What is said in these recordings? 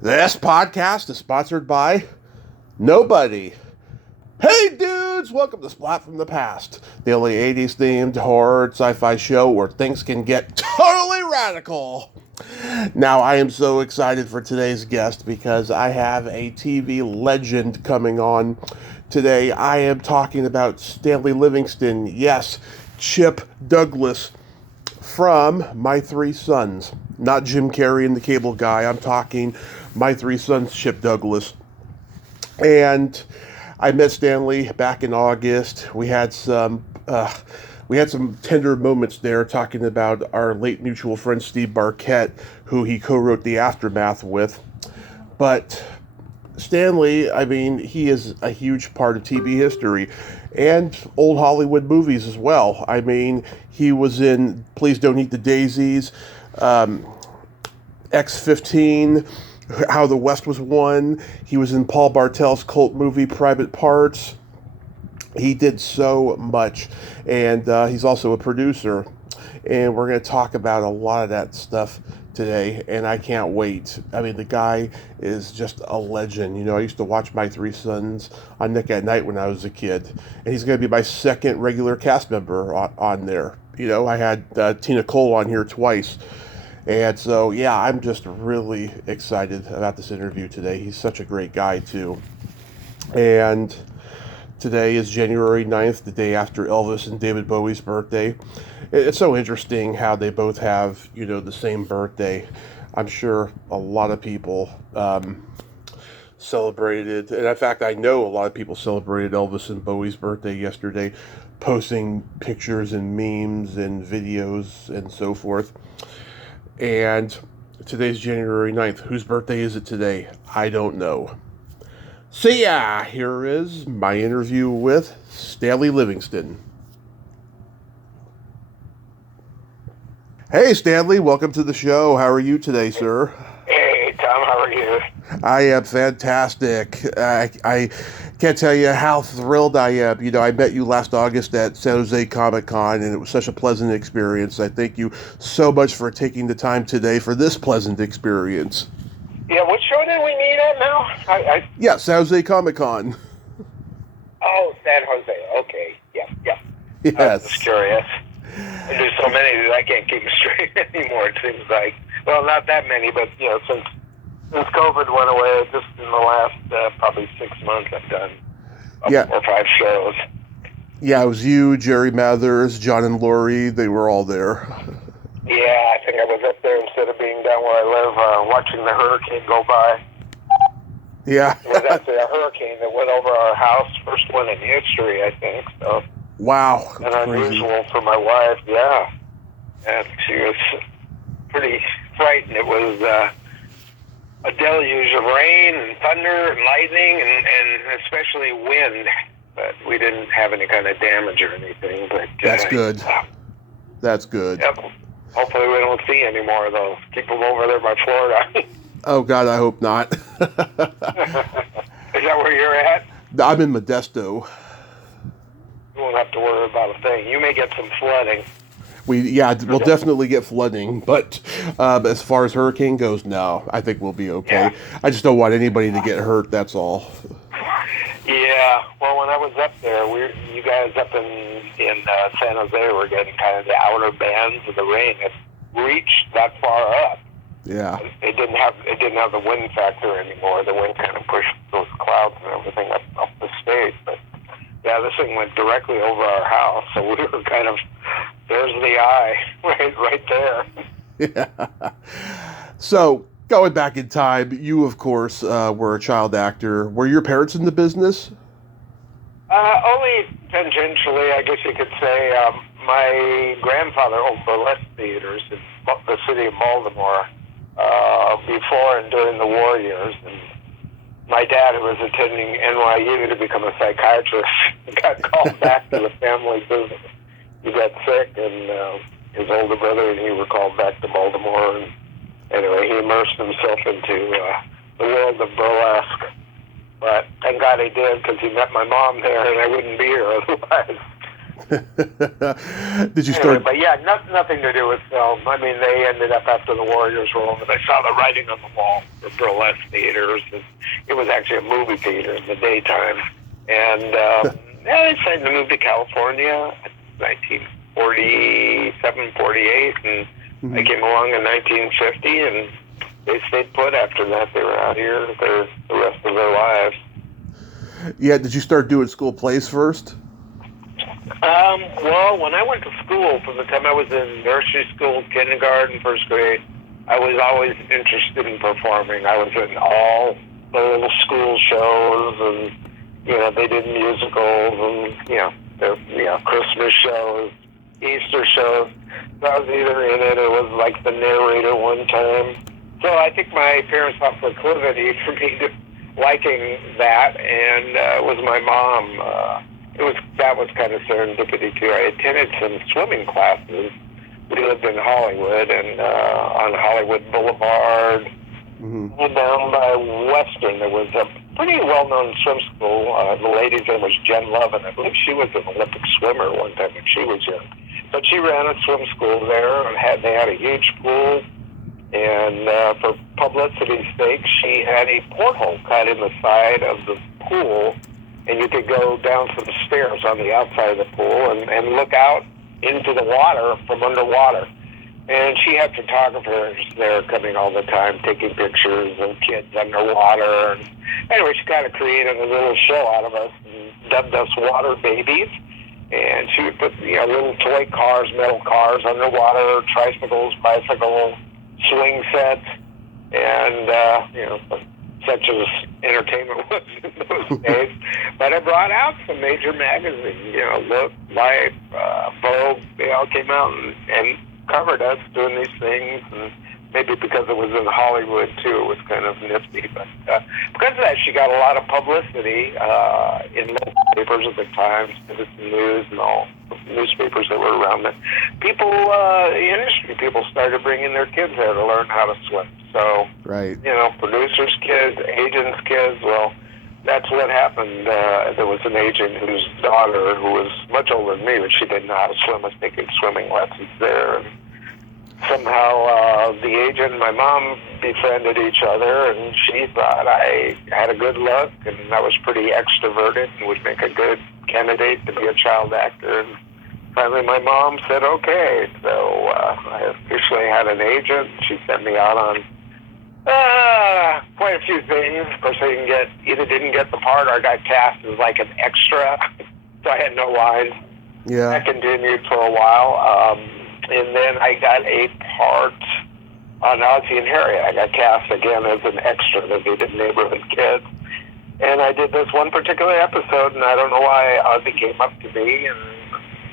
This podcast is sponsored by nobody. Hey dudes, welcome to Splat from the Past, the only 80s themed horror sci-fi show where things can get totally radical. Now, I am so excited for today's guest because I have a TV legend coming on today. I am talking about Stanley Livingston, yes, Chip Douglas from My Three Sons. Not Jim Carrey and the Cable Guy, I'm talking My Three Sons, Chip Douglas. And I met Stanley back in August. We had some tender moments there talking about our late mutual friend Steve Barquette, who he co-wrote The Aftermath with. But Stanley, I mean, he is a huge part of TV history and old Hollywood movies as well. I mean, he was in Please Don't Eat the Daisies, X-15, How the West Was Won. He was in Paul Bartel's cult movie Private Parts. He did so much, and he's also a producer. And we're going to talk about a lot of that stuff today, and I can't wait. I mean, the guy is just a legend. You know, I used to watch My Three Sons on Nick at Night when I was a kid, and he's going to be my second regular cast member on there. You know, I had Tina Cole on here twice. And so, yeah, I'm just really excited about this interview today. He's such a great guy, too. And today is January 9th, the day after Elvis and David Bowie's birthday. It's so interesting how they both have, you know, the same birthday. I'm sure a lot of people celebrated, and in fact, I know a lot of people celebrated Elvis and Bowie's birthday yesterday, posting pictures and memes and videos and so forth. And today's January 9th. Whose birthday is it today? I don't know. So yeah, here is my interview with Stanley Livingston. Hey Stanley, welcome to the show. How are you today, sir? Hey Tom, how are you? I am fantastic. I can't tell you how thrilled I am. You know, I met you last August at San Jose Comic-Con, and it was such a pleasant experience. I thank you so much for taking the time today for this pleasant experience. Yeah, what show did we meet at now? Yeah, San Jose Comic-Con. Oh, San Jose. Okay. Yeah. Yes. I was curious. There's so many that I can't keep straight anymore, it seems like. Well, not that many, but, you know, since COVID went away, just in the last probably 6 months, I've done 4 or 5 shows. Yeah, it was you, Jerry Mathers, John and Lori. They were all there. Yeah, I think I was up there instead of being down where I live, watching the hurricane go by. Yeah. It was actually a hurricane that went over our house, first one in history, I think. So. Wow. And unusual for my wife, yeah. And she was pretty frightened. It was a deluge of rain and thunder and lightning and especially wind. But we didn't have any kind of damage or anything. But that's good. That's good. Yep. Hopefully we don't see any more of those. Keep them over there by Florida. Oh, God, I hope not. Is that where you're at? I'm in Modesto. You won't have to worry about a thing. You may get some flooding. We'll definitely get flooding, but as far as hurricane goes, no, I think we'll be okay. Yeah. I just don't want anybody to get hurt, that's all. Yeah, well, when I was up there, you guys up in San Jose were getting kind of the outer bands of the rain. It reached that far up. Yeah. It didn't have the wind factor anymore. The wind kind of pushed those clouds and everything up the state, but yeah, this thing went directly over our house, so we were kind of, there's the eye, right there. Yeah. So, going back in time, you, of course, were a child actor. Were your parents in the business? Only tangentially, I guess you could say. My grandfather owned burlesque theaters in the city of Baltimore before and during the war years, and my dad, who was attending NYU to become a psychiatrist, got called back to the family business. He got sick, and his older brother and he were called back to Baltimore. And anyway, he immersed himself into the world of burlesque. But thank God he did, because he met my mom there, and I wouldn't be here otherwise. Did you Anyway, start? but yeah, nothing to do with film. I mean, they ended up after the Warriors were over. They saw the writing on the wall for burlesque theaters. And it was actually a movie theater in the daytime. And yeah, they decided to move to California in 1947, 48. And I came along in 1950, and they stayed put after that. They were out here the rest of their lives. Yeah, did you start doing school plays first? Well, when I went to school, from the time I was in nursery school, kindergarten, first grade, I was always interested in performing. I was in all the little school shows, and they did musicals, and Christmas shows, Easter shows. So I was either in it or was like the narrator one time. So I think my parents saw proclivity for me to liking that, and it was my mom. That was kind of serendipity too. I attended some swimming classes. We lived in Hollywood, and on Hollywood Boulevard, down by Western, there was a pretty well-known swim school. The lady's name was Jen Love, and I believe she was an Olympic swimmer one time when she was young. But she ran a swim school there, and they had a huge pool. And for publicity's sake, she had a porthole cut in the side of the pool, and you could go down some stairs on the outside of the pool and look out into the water from underwater. And she had photographers there coming all the time, taking pictures of kids underwater. And anyway, she kind of created a little show out of us and dubbed us Water Babies. And she would put little toy cars, metal cars underwater, tricycles, bicycles, swing sets, and such as entertainment was in those days. But I brought out some major magazines, Look, Life, Vogue. They all came out and covered us doing these things, and maybe because it was in Hollywood too, it was kind of nifty. But because of that, she got a lot of publicity in local papers at the time, Citizen News and all newspapers that were around it. Industry people started bringing their kids there to learn how to swim. So, right. Producers' kids, agents' kids, well, that's what happened. There was an agent whose daughter, who was much older than me, but she didn't know how to swim, was taking swimming lessons there. And somehow the agent and my mom befriended each other, and she thought I had a good look, and I was pretty extroverted and would make a good candidate to be a child actor. And finally, my mom said, okay. So I officially had an agent. She sent me out on quite a few things. Of course, I either didn't get the part or got cast as like an extra. So I had no lines. Yeah. That continued for a while. And then I got a part on Ozzie and Harriet. I got cast again as an extra that needed neighborhood kids. And I did this one particular episode, and I don't know why Ozzie came up to me, and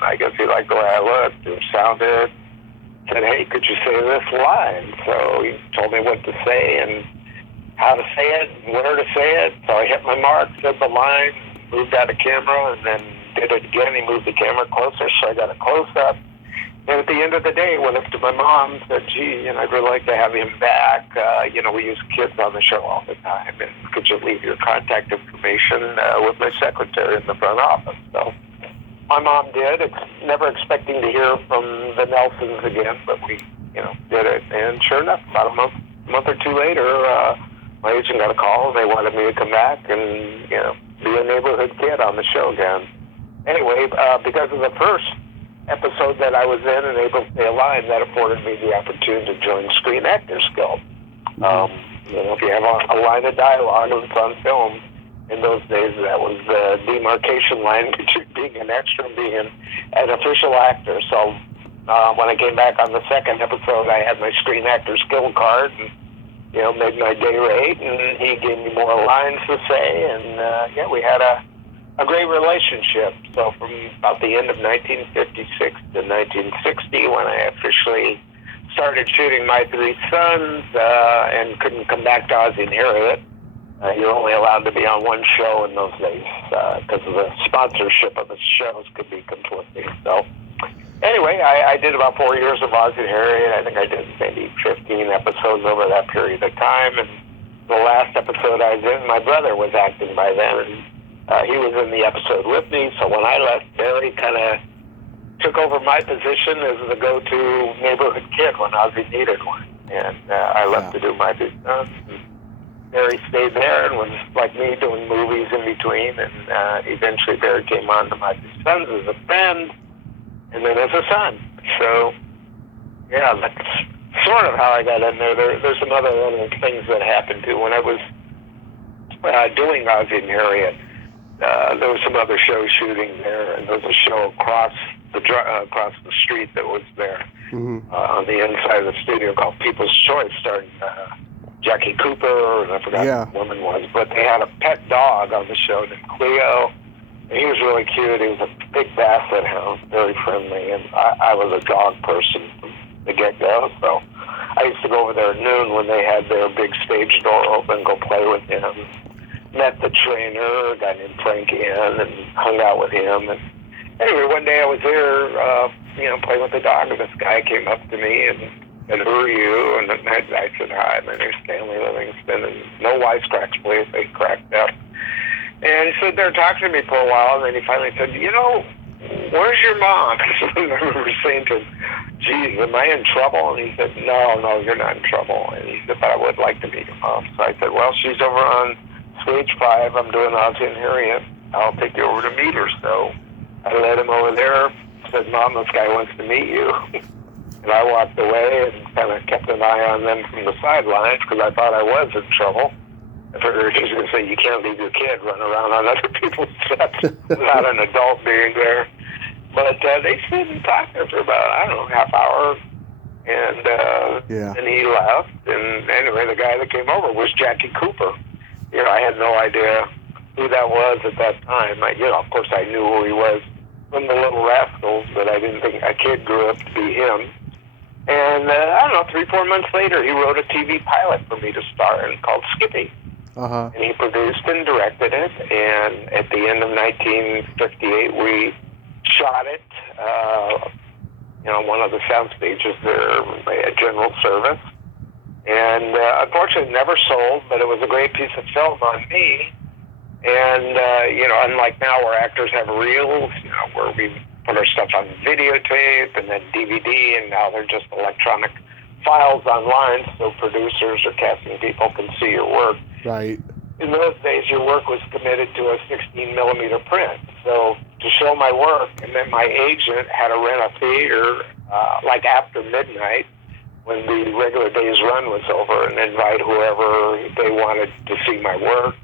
I guess he liked the way I looked and sounded. Said, hey, could you say this line? So he told me what to say and how to say it and where to say it. So I hit my mark, said the line, moved out of camera, and then did it again. He moved the camera closer, so I got a close-up. And at the end of the day, went up to my mom and said, gee, I'd really like to have him back. We use kids on the show all the time. And could you leave your contact information with my secretary in the front office? So my mom did. Never expecting to hear from the Nelsons again, but we, did it. And sure enough, about a month or two later, my agent got a call, and they wanted me to come back and, be a neighborhood kid on the show again. Anyway, because of the first episode that I was in and able to say a line, that afforded me the opportunity to join Screen Actors Guild. If you have a line of dialogue and it's on film, in those days that was the demarcation line between being an extra and being an official actor. So when I came back on the second episode, I had my Screen Actors Guild card and, made my day rate, and he gave me more lines to say, and we had a great relationship. So from about the end of 1956 to 1960, when I officially started shooting My Three Sons and couldn't come back to Ozzie and Harriet, you're only allowed to be on one show in those days because of the sponsorship of the shows could be conflicting. So anyway, I did about 4 years of Ozzie and Harriet. I think I did maybe 15 episodes over that period of time. And the last episode I was in, my brother was acting by then, and he was in the episode with me. So when I left, Barry kind of took over my position as the go-to neighborhood kid when Ozzy needed one. And I left to do my big sons. Barry stayed there and was like me doing movies in between. And eventually Barry came on to my big sons as a friend and then as a son. So, yeah, that's sort of how I got in there. There's some other little things that happened too. When I was doing Ozzy and Harriet, there was some other show shooting there, and there was a show across the street that was there on the inside of the studio called People's Choice, starring Jackie Cooper, and I forgot who the woman was, but they had a pet dog on the show named Cleo, and he was really cute. He was a big basset hound, very friendly, and I was a dog person from the get-go, so I used to go over there at noon when they had their big stage door open, go play with him. Met the trainer, a guy named Frank Ian, and hung out with him. And anyway, one day I was there, playing with the dog, and this guy came up to me and said, "Who are you?" And I said, "Hi, my name's Stanley Livingston." And no wisecracks, please. They cracked up. And he stood there talking to me for a while, and then he finally said, "Where's your mom?" I remember saying to him, "Geez, am I in trouble?" And he said, No, you're not in trouble. And he said, "But I would like to meet your mom." So I said, "Well, she's over on Stage 5, I'm doing Ozzy and Harriet. I'll take you over to meet her." So I led him over there, said, "Mom, this guy wants to meet you." And I walked away and kind of kept an eye on them from the sidelines because I thought I was in trouble. I figured he was going to say, "You can't leave your kid running around on other people's sets without an adult being there." But they stood and talked there for about, half hour. And he left. And anyway, the guy that came over was Jackie Cooper. I had no idea who that was at that time. Of course I knew who he was from the Little Rascals, but I didn't think a kid grew up to be him. And 3-4 months later, he wrote a TV pilot for me to star in called Skippy. And he produced and directed it. And at the end of 1958, we shot it, one of the sound stages there at General Service. And unfortunately, never sold, but it was a great piece of film on me. And, unlike now where actors have reels, where we put our stuff on videotape and then DVD, and now they're just electronic files online so producers or casting people can see your work. Right. In those days, your work was committed to a 16-millimeter print. So to show my work, and then my agent had to rent a theater after midnight, when the regular day's run was over, and invite whoever they wanted to see my work.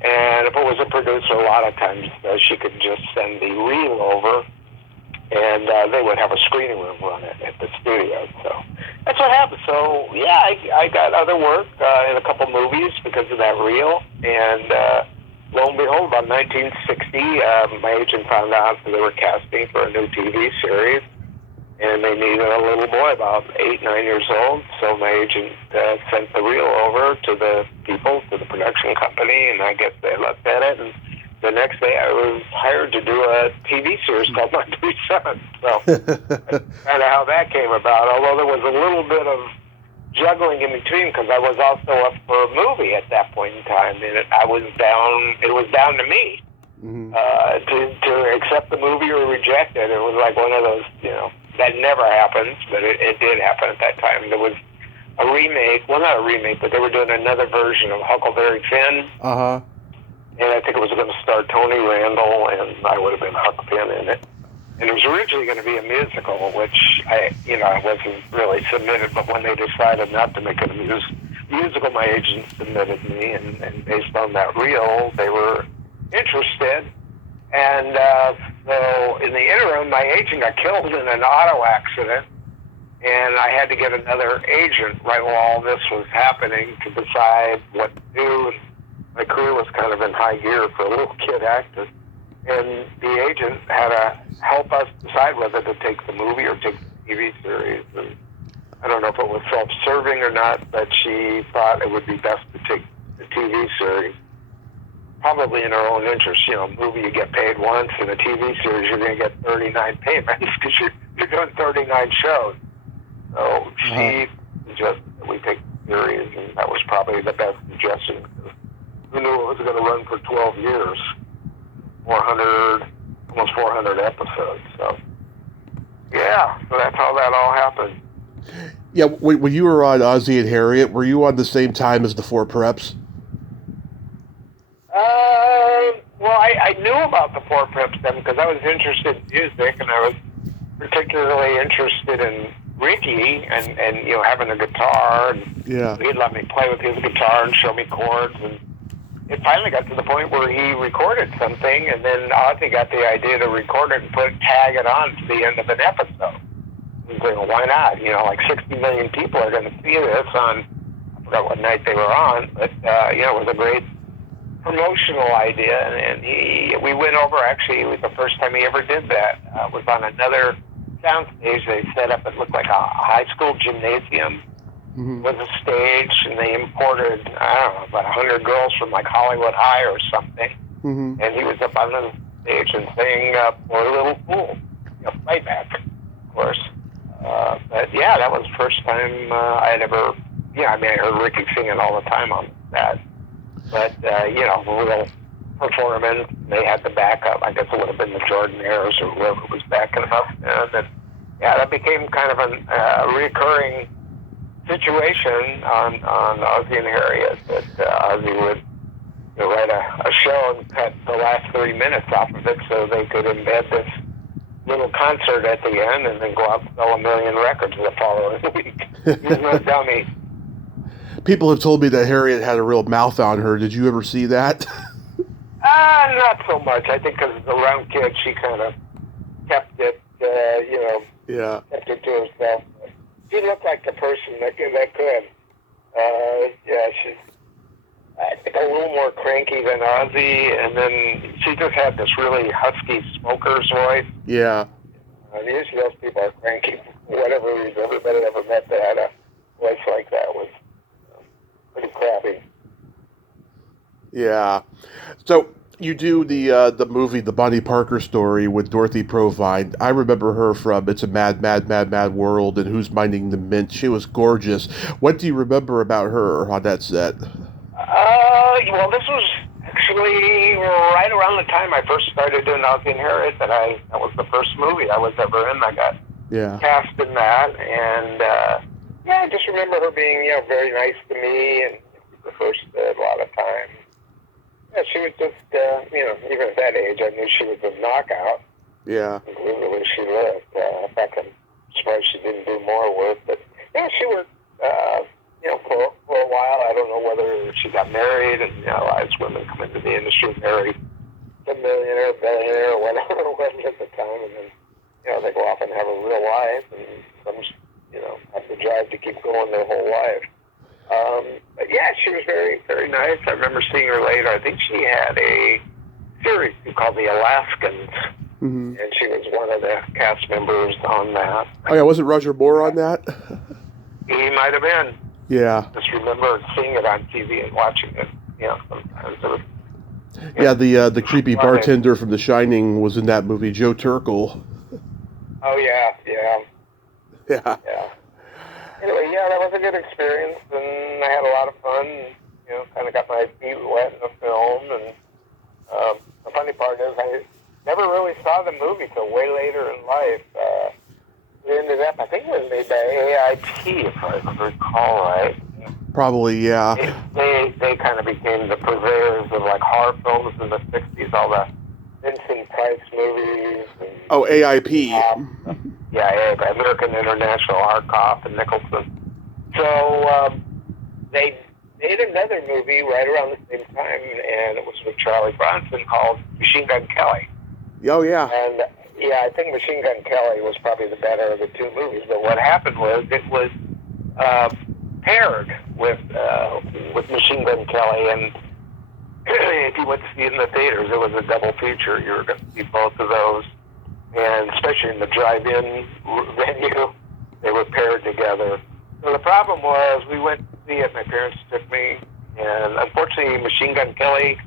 And if it was a producer, a lot of times she could just send the reel over, and they would have a screening room run it at the studio. So that's what happened. So, I got other work in a couple movies because of that reel. And lo and behold, about 1960, my agent found out that they were casting for a new TV series. And they needed a little boy about 8, 9 years old. So my agent sent the reel over to the people, to the production company, and I guess they looked at it. And the next day I was hired to do a TV series called My Three Sons. So that's kind of how that came about, although there was a little bit of juggling in between because I was also up for a movie at that point in time. And it was down to me to accept the movie or reject it. It was like one of those, that never happens, but it did happen at that time. There was a remake, well, not a remake, but they were doing another version of Huckleberry Finn. And I think it was going to star Tony Randall, and I would have been Huck Finn in it. And it was originally going to be a musical, which I wasn't really submitted, but when they decided not to make it a musical, my agent submitted me, and based on that reel, they were interested. And so in the interim, my agent got killed in an auto accident, and I had to get another agent right while all this was happening to decide what to do. And my career was kind of in high gear for a little kid actor. And the agent had to help us decide whether to take the movie or take the TV series. And I don't know if it was self-serving or not, but she thought it would be best to take the TV series. Probably in her own interest. Movie you get paid once, in a TV series you're going to get 39 payments because you're doing 39 shows. So she suggested that we take the series, and that was probably the best suggestion. Who knew it was going to run for 12 years? 400, almost 400 episodes. So Yeah, so that's how that all happened. Yeah, when you were on Ozzy and Harriet, were you on the same time as the Four Preps? Well, I knew about the Four Preps then because I was interested in music, and I was particularly interested in Ricky and having a guitar. And Yeah. he'd let me play with his guitar and show me chords, and it finally got to the point where he recorded something, and then Ozzy got the idea to record it and tag it on to the end of an episode. He was like, well, why not? Like 60 million people are going to see this on, I forgot what night they were on, but it was a great promotional idea, and we went over. Actually, it was the first time he ever did that. Was on another soundstage they set up. It looked like a high school gymnasium. Mm-hmm. Was a stage, and they imported, I don't know, about 100 girls from like Hollywood High or something. Mm-hmm. And he was up on the stage and sang "Poor Little Fool," playback, of course. But yeah, that was the first time I had ever. I heard Ricky singing all the time on that. But real performance. They had the backup. I guess it would have been the Jordanaires or whoever was backing them up. And then, that became kind of a recurring situation on Ozzy and Harriet, that Ozzy would write a show and cut the last 30 minutes off of it so they could embed this little concert at the end and then go out and sell 1 million records the following week. He's no dummy. People have told me that Harriet had a real mouth on her. Did you ever see that? Not so much. I think because around kids, she kind of kept it, Yeah. kept it to herself. She looked like the person that could. She's, I think, a little more cranky than Ozzy, and then she just had this really husky smoker's voice. Yeah. Usually those people are cranky for whatever reason. Everybody I ever met that had a voice like that was pretty crappy. Yeah. So you do the movie The Bonnie Parker Story with Dorothy Provine. I remember her from It's a Mad, Mad, Mad, Mad World and Who's Minding the Mint. She was gorgeous. What do you remember about her on that set? Well, this was actually right around the time I first started doing Ozzy and Harriet. That was the first movie I was ever in. I got cast in that, and I just remember her being very nice to me, and the first a lot of time. Yeah, she was just even at that age, I knew she was a knockout. Yeah. Literally, she lived. In fact, I'm surprised she didn't do more work, but she worked. For a while. I don't know whether she got married, and a lot of women come into the industry and marry a millionaire, billionaire, or whatever it was at the time, and then they go off and have a real life, and some have the drive to keep going their whole life. But she was very, very nice. I remember seeing her later. I think she had a series called The Alaskans, mm-hmm. and she was one of the cast members on that. Oh yeah, wasn't Roger Moore on that? He might have been. Yeah. Just remember seeing it on TV and watching it. Sometimes it was. Yeah, the creepy bartender from The Shining was in that movie, Joe Turkel. Oh yeah. Yeah. Anyway, that was a good experience, and I had a lot of fun. Kind of got my feet wet in the film, and the funny part is I never really saw the movie till way later in life. It ended up, I think it was made by AIP, if I recall right. Probably, yeah. They kind of became the purveyors of like horror films in the 60s, all the Vincent Price movies. And, AIP. AIP, American International Arkoff and Nicholson. So they made another movie right around the same time, and it was with Charlie Bronson called Machine Gun Kelly. Oh, yeah. And I think Machine Gun Kelly was probably the better of the two movies. But what happened was it was paired with Machine Gun Kelly, and if you went to see it in the theaters, it was a double feature. You were going to see both of those, and especially in the drive-in venue, they were paired together. So the problem was we went to see it. My parents took me, and unfortunately, Machine Gun Kelly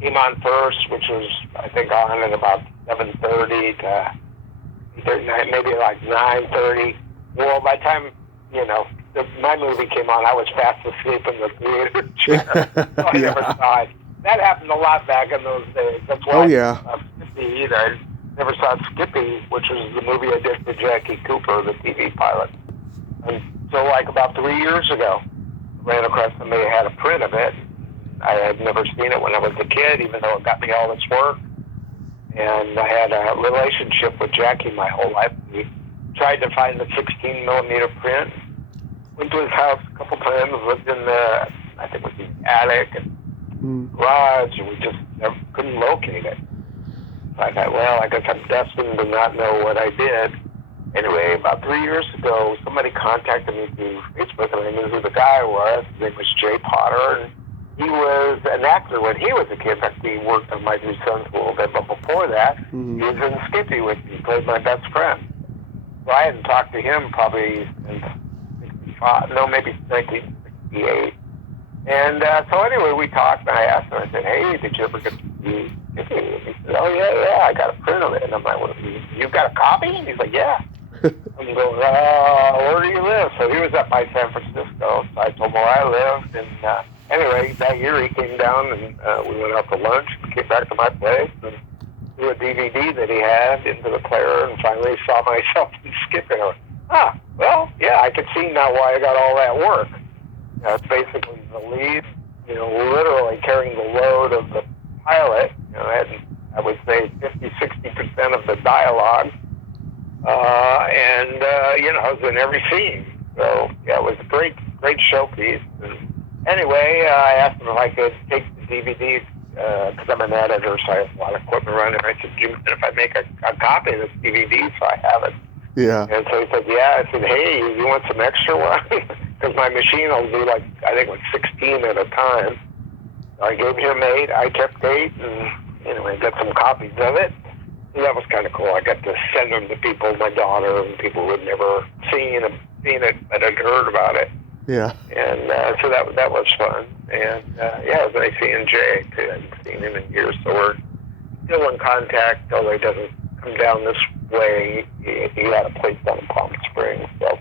came on first, which was, I think, on at about 7:30 to 8:30, maybe like 9:30. Well, by the time, my movie came on, I was fast asleep in the theater chair. So I never saw it. That happened a lot back in those days. That's why I couldn't see either. never saw Skippy, which was the movie I did for Jackie Cooper, the TV pilot. Until like about 3 years ago, I ran across somebody who had a print of it. I had never seen it when I was a kid, even though it got me all this work. And I had a relationship with Jackie my whole life. We tried to find the 16 millimeter print. Went to his house a couple times, lived in the, I think it was the attic and garage, and we just couldn't locate it. So I thought, well, I guess I'm destined to not know what I did. Anyway, about 3 years ago, somebody contacted me through Facebook, and I knew who the guy was. His name was Jay Potter, and he was an actor when he was a kid. In fact, he worked on My Two Sons a little bit, but before that, he was in Skippy with me. He played my best friend. So I hadn't talked to him probably since 65, no, maybe 1968. And so anyway, we talked, and I asked him, I said, hey, did you ever get to see Skippy? And he said, oh, yeah, I got a print of it. And I'm like, well, you got a copy? And he's like, yeah. I'm going, where do you live? So he was up by San Francisco, so I told him where I lived, and anyway, that year he came down, and we went out to lunch, came back to my place, and threw a DVD that he had into the player, and finally saw myself in Skippy. I went, well, yeah, I could see now why I got all that work. It's basically the lead, literally carrying the load of the pilot. I would say 50-60% of the dialogue. I was in every scene. So, yeah, it was a great showpiece. And anyway, I asked him if I could take the DVD, because I'm an editor, so I have a lot of equipment running. I said, do you mind if I make a copy of this DVD so I have it? Yeah. And so he said, yeah. I said, hey, you want some extra one? Because my machine will do 16 at a time. So I gave him 8. I kept 8, and anyway, got some copies of it. And that was kind of cool. I got to send them to people, my daughter, and people who had never seen it, but had heard about it. Yeah. And so that was fun. And it was nice seeing Jay, too. I hadn't seen him in years, so we're still in contact, although he doesn't come down this way. He had a place down in Palm Springs, so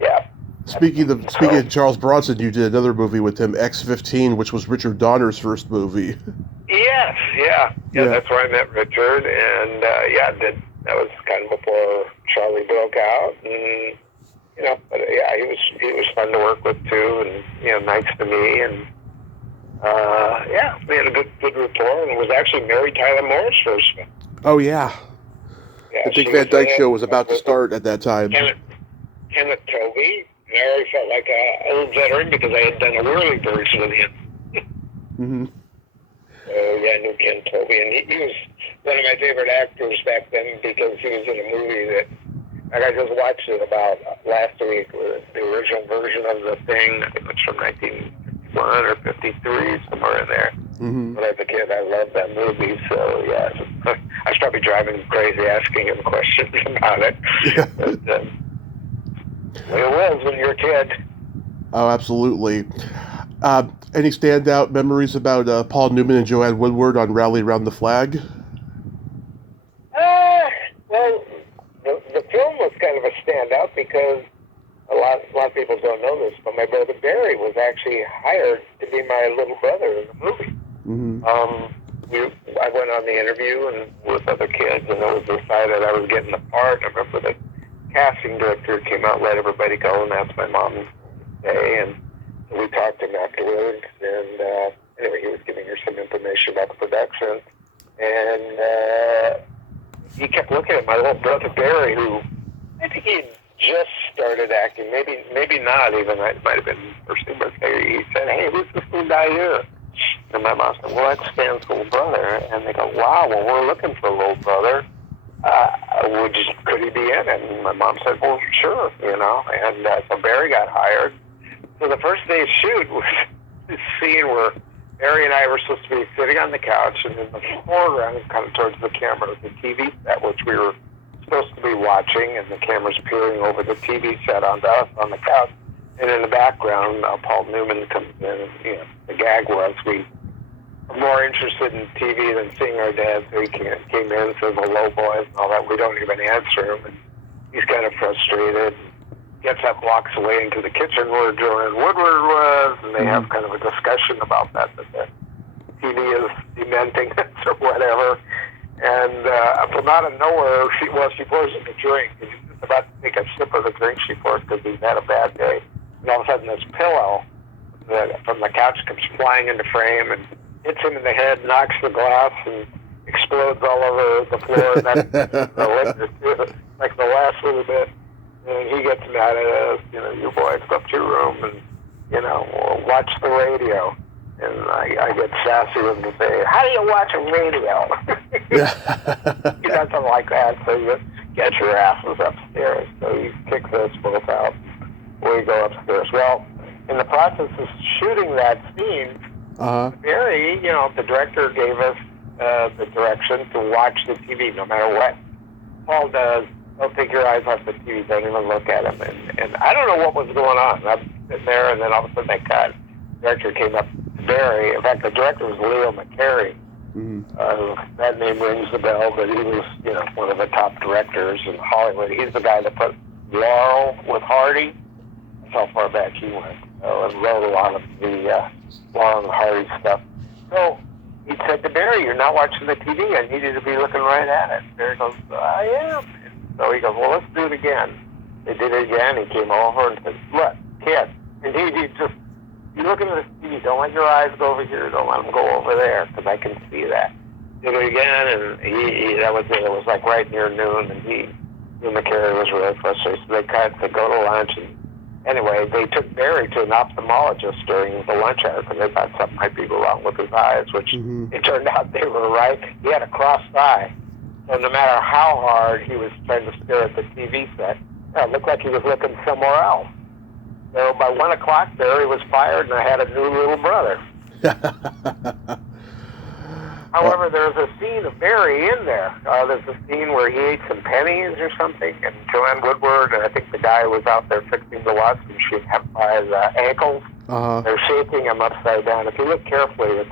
yeah. Speaking of Charles Bronson, you did another movie with him, X-15, which was Richard Donner's first movie. Yes, yeah, that's where I met Richard, and that was kind of before Charlie broke out, and but yeah, he was fun to work with too, and nice to me, and we had a good rapport, and it was actually Mary Tyler Moore's first film. Oh yeah. Yeah, the Dick Van Dyke Show was about to start at that time. Kenneth Tovey. I already felt like an old veteran because I had done a Whirlybirds with him. Mm-hmm. So I knew Ken Tovey, and he was one of my favorite actors back then because he was in a movie that, I just watched it about last week, the original version of The Thing. I think it's from 1951 or 53, somewhere in there. Mm-hmm. When I was a kid, I loved that movie, so yeah, I was probably driving him crazy asking him questions about it. Yeah. But, it was when you're a kid. Oh, absolutely. Any standout memories about Paul Newman and Joanne Woodward on Rally Around the Flag? Well, the film was kind of a standout because a lot of people don't know this, but my brother Barry was actually hired to be my little brother in the movie. Mm-hmm. I went on the interview and with other kids, and it was decided I was getting the part. I remember the casting director came out and let everybody go, and that's my mom day, and so we talked to him afterwards, and anyway, he was giving her some information about the production, and he kept looking at my little brother Barry, who I think he just started acting, maybe not even, it might have been first thing, but he said, hey, who's this new guy here? And my mom said, well, that's Stan's little brother, and they go, wow, well, we're looking for a little brother. Could he be in it? And my mom said, well, sure, and so Barry got hired. So the first day's shoot was this scene where Barry and I were supposed to be sitting on the couch, and in the foreground, kind of towards the camera, was the TV set, which we were supposed to be watching, and the camera's peering over the TV set onto us on the couch. And in the background, Paul Newman comes in, and the gag was we were more interested in TV than seeing our dad, so he came in and says, hello, boys, and all that. We don't even answer him, and he's kind of frustrated. Gets up, walks away into the kitchen where Joanne Woodward was, and they have kind of a discussion about that the TV is dementing us or whatever. And from out of nowhere, she pours him a drink, and he's just about to take a sip of the drink she pours because he's had a bad day. And all of a sudden, this pillow from the couch comes flying into frame and hits him in the head, knocks the glass, and explodes all over the floor. And that's like the last little bit. And he gets mad at us, you boys, go up to your room and, watch the radio. And I get sassy with him to say, how do you watch a radio? He doesn't like that, so you get your asses upstairs. So he kicks us both out. We go upstairs. Well, in the process of shooting that scene, Barry, the director gave us the direction to watch the TV no matter what Paul does. Don't take your eyes off the TV. Don't even look at him. And I don't know what was going on. I'm sitting there, and then all of a sudden they cut. The director came up to Barry. In fact, the director was Leo McCarey. That name rings the bell, but he was, one of the top directors in Hollywood. He's the guy that put Laurel with Hardy. That's how far back he went. And wrote a lot of the Laurel and Hardy stuff. So he said to Barry, you're not watching the TV. I need you to be looking right at it. Barry goes, I am. So he goes, well, let's do it again. They did it again. He came over and said, look, kid. And he just, you look into the TV. Don't let your eyes go over here. Don't let them go over there, because I can see that. Did it again, and that was it. It was like right near noon, and McCarey was really frustrated. So they cut to go to lunch. And anyway, they took Barry to an ophthalmologist during the lunch hour because they thought something might be wrong with his eyes, which it turned out they were right. He had a crossed eye. So no matter how hard he was trying to stare at the TV set, it looked like he was looking somewhere else. So by 1 o'clock, Barry was fired, and I had a new little brother. However, there's a scene of Barry in there. There's a scene where he ate some pennies or something, and Joanne Woodward, and I think the guy was out there fixing the watch, and she had by his ankles. They're shaking him upside down. If you look carefully,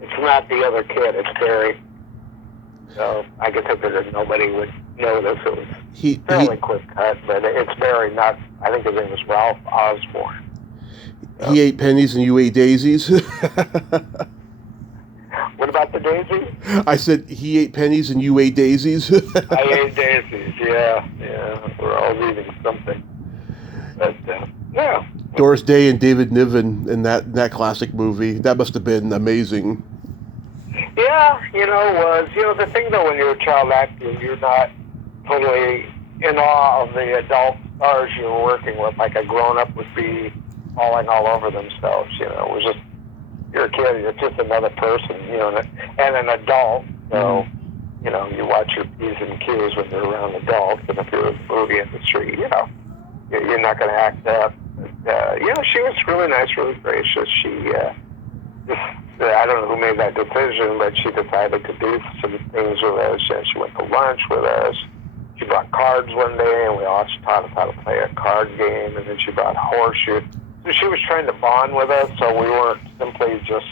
it's not the other kid, it's Barry. So I guess I figured nobody would notice. It was fairly quick cut, but it's Barry, not, I think his name was Ralph Osborne. So. He ate pennies and you ate daisies? What about the daisies? I said he ate pennies and you ate daisies? I ate daisies, yeah. We're all eating something. But, yeah. Doris Day and David Niven in that classic movie. That must have been amazing. Yeah, the thing though, when you're a child actor, you're not totally in awe of the adult stars you were working with, like a grown-up would be falling all over themselves, It was just, you're a kid, you're just another person, and an adult, so, you watch your P's and Q's when you're around adults, and if you're in the movie industry, you're not going to act up. But, she was really nice, really gracious. She, I don't know who made that decision, but she decided to do some things with us. She went to lunch with us. She brought cards one day, and we all taught us how to play a card game, and then she brought horseshoes. So she was trying to bond with us, so we weren't simply just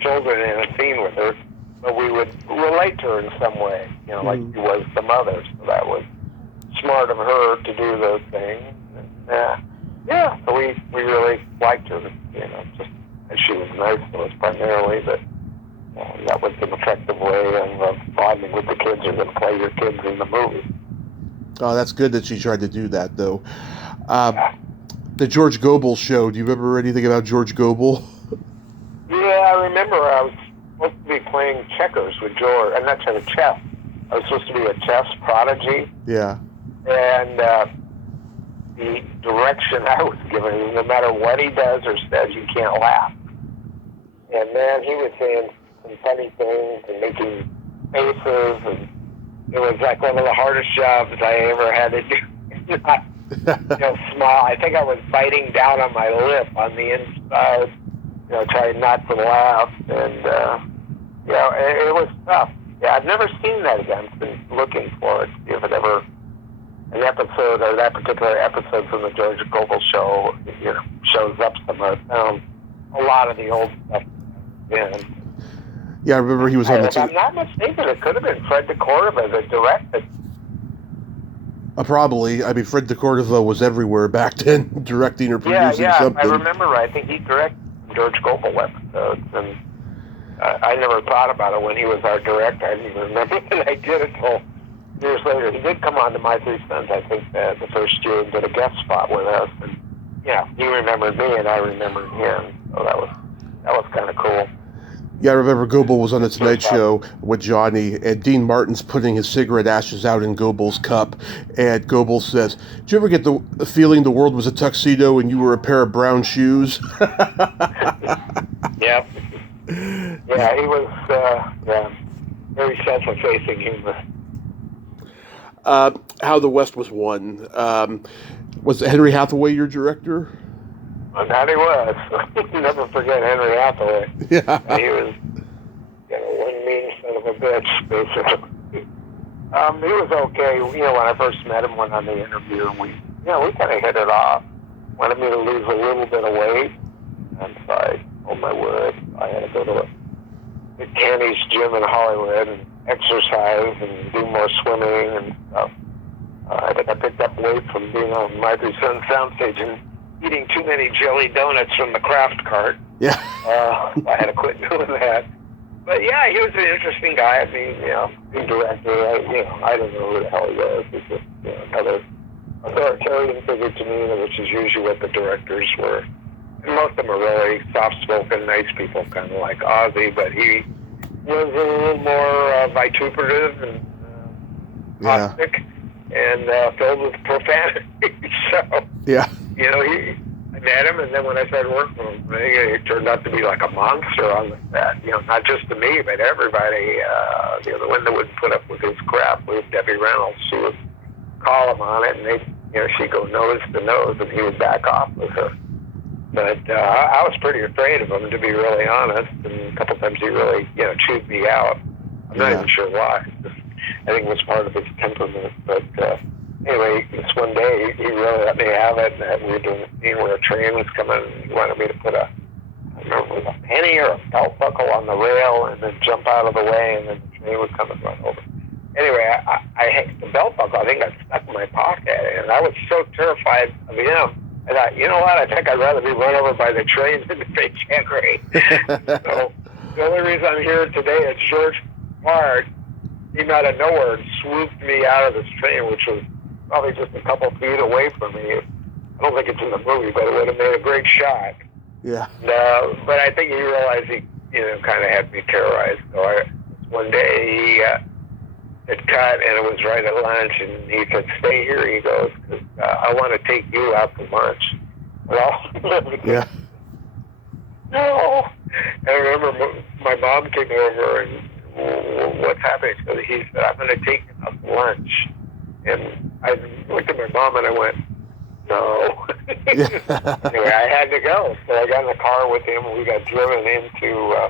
children in a scene with her, but we would relate to her in some way, like she was the mother. So that was smart of her to do those things. And, so we really liked her, just. And she was nice to us primarily, but that was an effective way of bonding with the kids who are going to play your kids in the movie. Oh, that's good that she tried to do that, though. The George Gobel show, do you remember anything about George Gobel? Yeah, I remember I was supposed to be playing checkers with George. I'm not trying to chess. I was supposed to be a chess prodigy. Yeah. And the direction I was given is no matter what he does or says, you can't laugh. And man, he was saying some funny things and making faces, and it was like one of the hardest jobs I ever had to do. Smile. I think I was biting down on my lip on the inside, trying not to laugh, and it was tough. Yeah, I've never seen that again. I've been looking for it, see if it ever. An episode, or that particular episode from the George Gobel show, shows up somewhere. A lot of the old stuff. Yeah, I remember he was on the team. If I'm not mistaken, it could have been Fred DeCordova that directed. Probably. I mean, Fred DeCordova was everywhere back then, directing or producing something. I remember. I think he directed George Gobel episodes. And I never thought about it when he was our director. I didn't even remember that I did it until years later. He did come on to My Three Sons, I think, the first year and did a guest spot with us. And yeah, he remembered me and I remembered him. So that was kind of cool. Yeah, I remember Goebel was on the Tonight Show with Johnny, and Dean Martin's putting his cigarette ashes out in Goebel's cup, and Goebel says, "Did you ever get the feeling the world was a tuxedo and you were a pair of brown shoes?" Yeah. Yeah, he was, very self-effacing humor. How the West Was Won. Was Henry Hathaway your director? And that he was. Never forget Henry Hathaway. Yeah. He was, one mean son of a bitch, basically. He was okay. When I first met him, went on the interview, we kind of hit it off. Wanted me to lose a little bit of weight. And so I told my word. I had to go to a Kenny's gym in Hollywood and exercise and do more swimming and stuff. I think I picked up weight from being on My Three Sons soundstage and eating too many jelly donuts from the craft cart. Yeah. I had to quit doing that. But yeah, he was an interesting guy. I mean, being director, I don't know who the hell he was. He's just another authoritarian figure to me, which is usually what the directors were. And most of them are really soft-spoken, nice people, kind of like Ozzy, but he was a little more vituperative and caustic and filled with profanity. So, yeah. I met him, and then when I started working with him, he turned out to be like a monster on the set. Not just to me, but everybody. The one that would put up with his crap was Debbie Reynolds. She would call him on it, and she'd go nose to nose, and he would back off with her. But I was pretty afraid of him, to be really honest. And a couple times he really, chewed me out. I'm not even sure why. I think it was part of his temperament. But anyway, this one day he really let me have it. And we were doing a scene where a train was coming. And he wanted me to put I don't remember, a penny or a belt buckle on the rail and then jump out of the way, and then the train would come and run over. Anyway, the belt buckle, I think, got stuck in my pocket, and I was so terrified of him. I thought, you know what, I think I'd rather be run over by the train than to face Henry. So the only reason I'm here today is George Hart came out of nowhere and swooped me out of this train, which was probably just a couple feet away from me. I don't think it's in the movie, but it would have made a great shot. Yeah. But I think he realized he, kind of had me terrorized. So one day he had cut, and it was right at lunch, and he said, "Stay here," he goes, "because I want to take you out to lunch." Well, yeah. No. And I remember my mom came over, and what's happening? So he said, "I'm going to take you out to lunch." And I looked at my mom, and I went, "No." Anyway, I had to go. So I got in the car with him, and we got driven into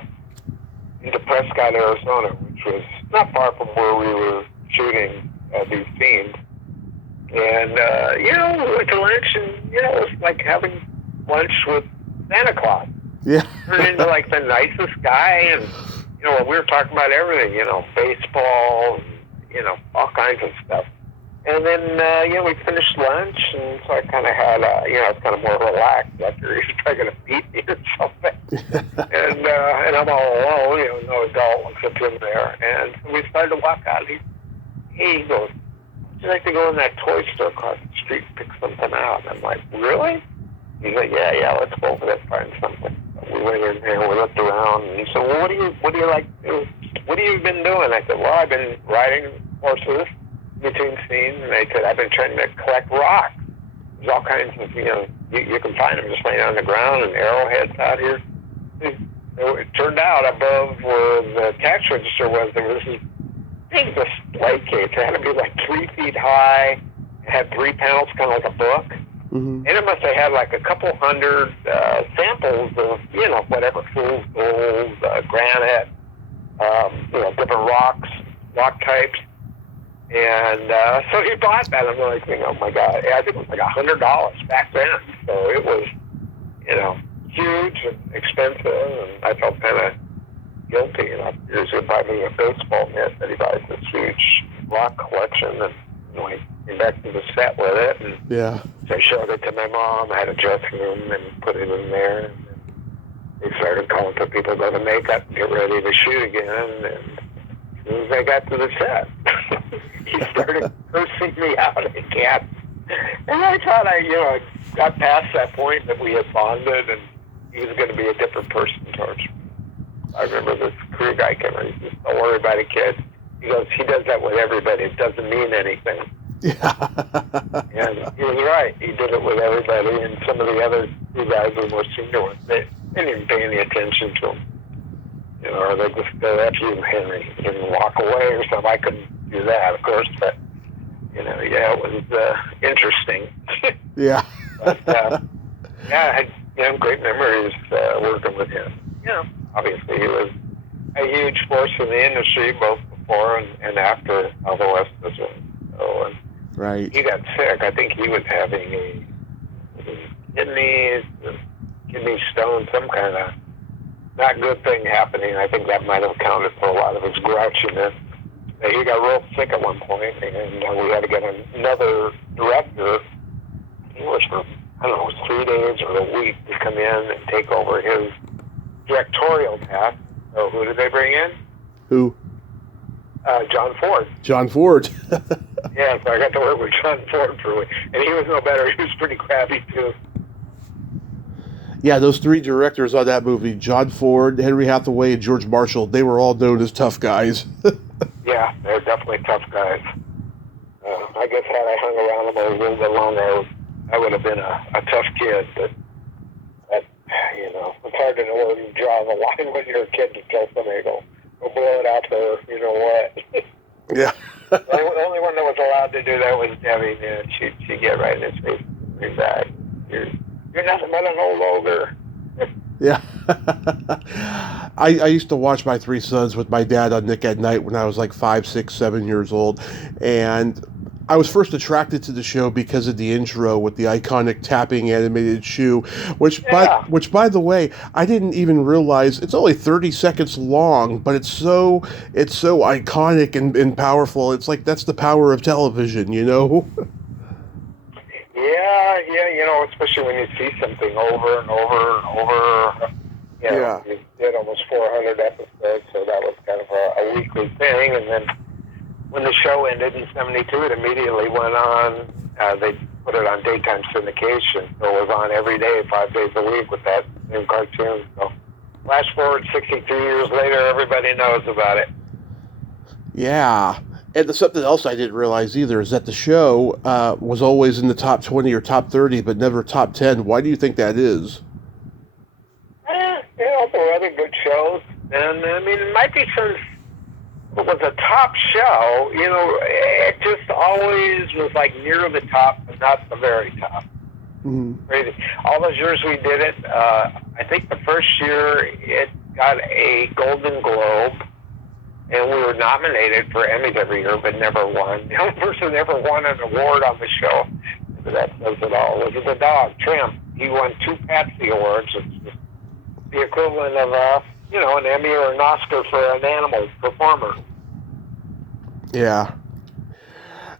Prescott, Arizona, which was not far from where we were shooting these scenes. And, we went to lunch, and, it was like having lunch with Santa Claus. Yeah. Turned into, like, the nicest guy, and, we were talking about everything, baseball, and, all kinds of stuff. And then, we finished lunch, and so I kind of had, I was kind of more relaxed after he was probably going to beat me or something. And I'm all alone, no adult except him there. And we started to walk out. He goes, "Would you like to go in that toy store across the street and pick something out?" And I'm like, "Really?" He's like, yeah, let's go over there and find something. We went in there, we looked around, and he said, "Well, what do you like to do? What have you been doing?" I said, "Well, I've been riding horses between scenes," and I said, "I've been trying to collect rocks. There's all kinds of, you can find them just laying on the ground and arrowheads out here." It turned out above where the cash register was, there was this big display case. It had to be like 3 feet high. It had 3 panels, kind of like a book. Mm-hmm. And it must have had like a couple hundred samples of, whatever, fool's gold, granite, different rocks, rock types. And so he bought that. I'm like, oh my God, I think it was like $100 back then. So it was, huge and expensive, and I felt kind of guilty. He would buy me a baseball mitt that he buys this huge rock collection, and I came back to the set with it. And so I showed it to my mom. I had a dressing room and put it in there. they started calling for people to go to makeup and get ready to shoot again. And as soon as I got to the set, he started cursing me out again. And I thought I got past that point that we had bonded and he was going to be a different person towards me. I remember this crew guy came in, he says, "Don't worry about it, kid." He goes, "He does that with everybody. It doesn't mean anything." Yeah. And he was right. He did it with everybody. And some of the other crew guys were more senior ones. They didn't pay any attention to him. Or they just go, "F you, Henry," and walk away or something. I couldn't do that, of course, but, yeah, it was interesting. Yeah. But, I had great memories working with him. Obviously he was a huge force in the industry, both before and after all the West was in. So, right. He got sick. I think he was having kidney stone, some kind of not good thing happening. I think that might have accounted for a lot of his grouchiness. He got real sick at one point, and we had to get another director. He was for, I don't know, it was 3 days or a week to come in and take over his directorial task. So who did they bring in? Who? John Ford. John Ford. Yeah, so I got to work with John Ford for a week. And he was no better. He was pretty crabby, too. Yeah, those 3 directors on that movie, John Ford, Henry Hathaway, and George Marshall, they were all known as tough guys. Yeah, they're definitely tough guys. I guess had I hung around them a little bit longer, I would have been a tough kid. But it's hard to know where you draw the line when you're a kid to tell somebody, go blow it out there, you know what. Yeah. The only one that was allowed to do that was Debbie. She'd get right in his face and bring back. You're nothing but an old ogre. Yeah. I used to watch my 3 sons with my dad on Nick at Night when I was like 5, 6, 7 years old. And I was first attracted to the show because of the intro with the iconic tapping animated shoe, which by the way, I didn't even realize it's only 30 seconds long, but it's so iconic and powerful. It's like that's the power of television, Yeah, especially when you see something over and over and over. Yeah. You did almost 400 episodes, so that was kind of a weekly thing. And then when the show ended in 72, it immediately went on. They put it on daytime syndication, so it was on every day, 5 days a week with that new cartoon. So flash forward 62 years later, everybody knows about it. Yeah. And there's something else I didn't realize either is that the show was always in the top 20 or top 30, but never top 10. Why do you think that is? There were other good shows. And, it might be since it was a top show, it just always was like near the top, but not the very top. Mm-hmm. Crazy. All those years we did it, I think the first year it got a Golden Globe. And we were nominated for Emmys every year, but never won. The only person that ever won an award on the show, that says it all, was the dog, Tramp. He won 2 Patsy Awards, which is the equivalent of, an Emmy or an Oscar for an animal performer. Yeah.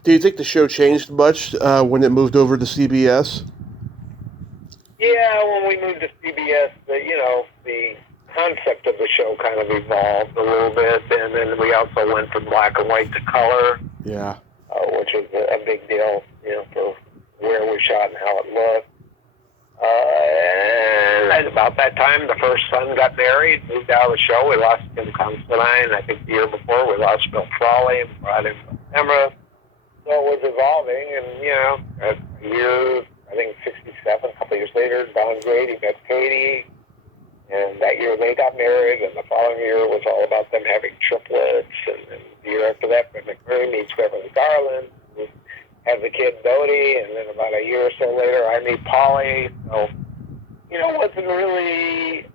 Do you think the show changed much when it moved over to CBS? Yeah, when we moved to CBS, the concept of the show kind of evolved a little bit, and then we also went from black and white to color. Yeah. Which was a big deal, for where we shot and how it looked. And at about that time, the first son got married, moved out of the show. We lost Tim Constantine. I think the year before, we lost Bill Frawley and brought in Emma. So it was evolving, and, a year, I think 67, a couple of years later, Don Grady met Katie. And that year they got married, and the following year was all about them having triplets. And the year after that, Fred McMurray meets Beverly Garland, who has the kid Dodie, and then about a year or so later, I meet Polly. So, it wasn't really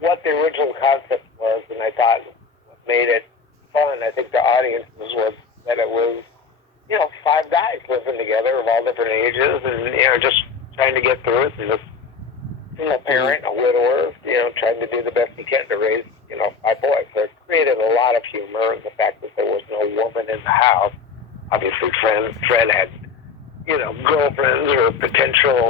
what the original concept was, and I thought what made it fun, I think the audiences was that it was, 5 guys living together of all different ages, and, just trying to get through it, and just single parent, a widower, trying to do the best he can to raise, 5 boys. So it created a lot of humor, and the fact that there was no woman in the house. Obviously, Fred had, girlfriends or potential,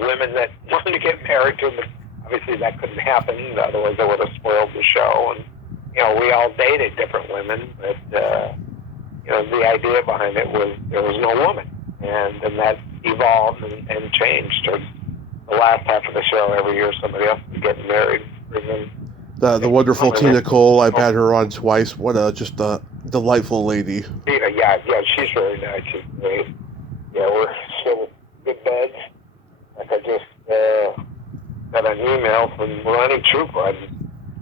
women that wanted to get married to him. But obviously that couldn't happen, otherwise they would have spoiled the show. And, we all dated different women, but, the idea behind it was there was no woman. And then that evolved and changed. Towards the last half of the show, every year somebody else was getting married. The wonderful Tina Cole, I've had her on twice. What just a delightful lady. Tina, yeah, she's really nice. She's great. Yeah, we're still good buds. Like I just got an email from Ronnie Trooper. I've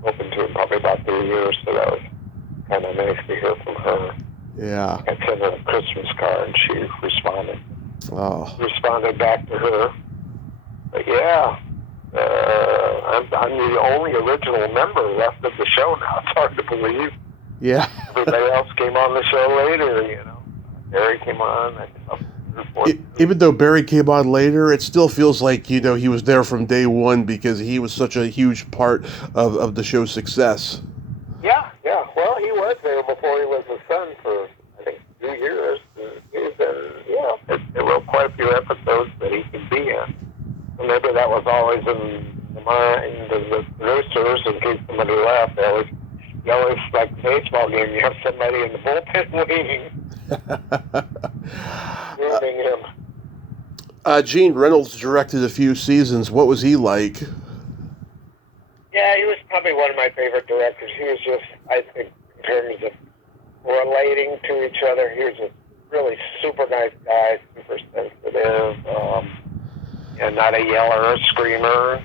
spoken to her probably about 3 years, so that was kind of nice to hear from her. Yeah. I sent her a Christmas card, and she responded. Oh. Responded back to her. But yeah, I'm the only original member left of the show now. It's hard to believe. Yeah. Everybody else came on the show later, Barry came on. Even though Barry came on later, it still feels like, he was there from day one because he was such a huge part of the show's success. Yeah. Well, he was there before he was the son for, I think, 2 years. And he's been, there were quite a few episodes that he could be in. And maybe that was always in the mind of the producers in case somebody left. You always, like a baseball game, you have somebody in the bullpen waiting. Moving him. Gene Reynolds directed a few seasons. What was he like? Yeah, he was probably one of my favorite directors. He was just, I think, in terms of relating to each other, he was a really super nice guy, super sensitive, and not a yeller or a screamer.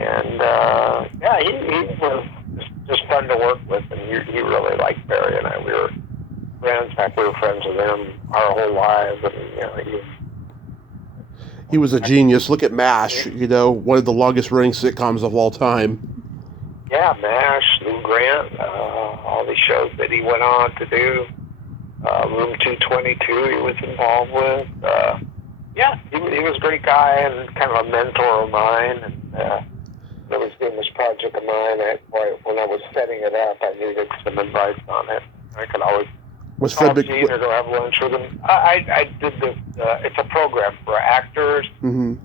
And, he was just fun to work with, and he really liked Barry and I. We were friends. In fact, we were friends with him our whole lives, and, he was a genius. Look at MASH, one of the longest running sitcoms of all time. Yeah, MASH, Lou Grant, all the shows that he went on to do. Room 222 he was involved with. He was a great guy and kind of a mentor of mine. And I was doing this project of mine. When I was setting it up, I needed some advice on it. I could always call Gene or go have lunch with him. I did this. It's a program for actors. Mm-hmm.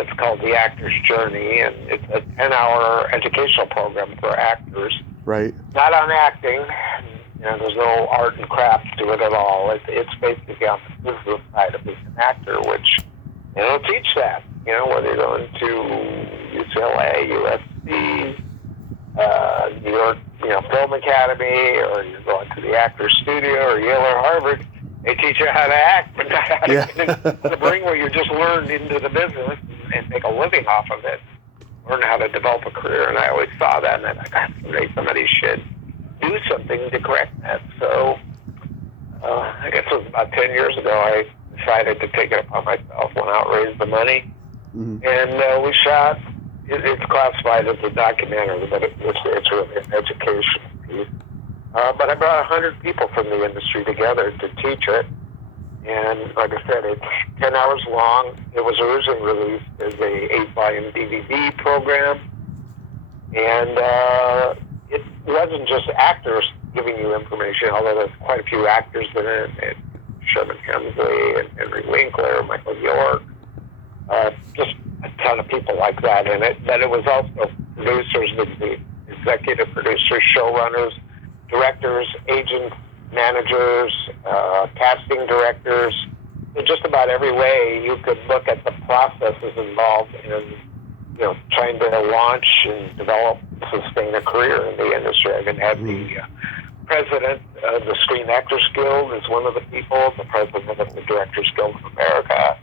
It's called The Actor's Journey, and it's a 10-hour educational program for actors. Right. Not on acting. There's no art and craft to it at all. It's basically on the business side of being an actor, which they don't teach that. Whether you're going to UCLA, USC, New York, Film Academy, or you're going to the Actors Studio, or Yale or Harvard, they teach you how to act, but not how to bring what you just learned into the business and make a living off of it. Learn how to develop a career, and I always saw that, and I thought, somebody should do something to correct that. So, I guess it was about 10 years ago, I decided to take it upon myself, went out, raised the money, and we shot. It's classified as a documentary, but it's really an educational piece. But I brought 100 people from the industry together to teach it. And like I said, it's 10 hours long. It was originally released as a 8-volume DVD program. And it wasn't just actors giving you information, although there's quite a few actors in it. Sherman Hemsley and Henry Winkler, Michael York. Just a ton of people like that in it. But it was also producers, the executive producers, showrunners, directors, agents, managers, casting directors. In just about every way you could look at the processes involved in, trying to launch and develop, sustain a career in the industry. I even had the president of the Screen Actors Guild is one of the people, the president of the Directors Guild of America,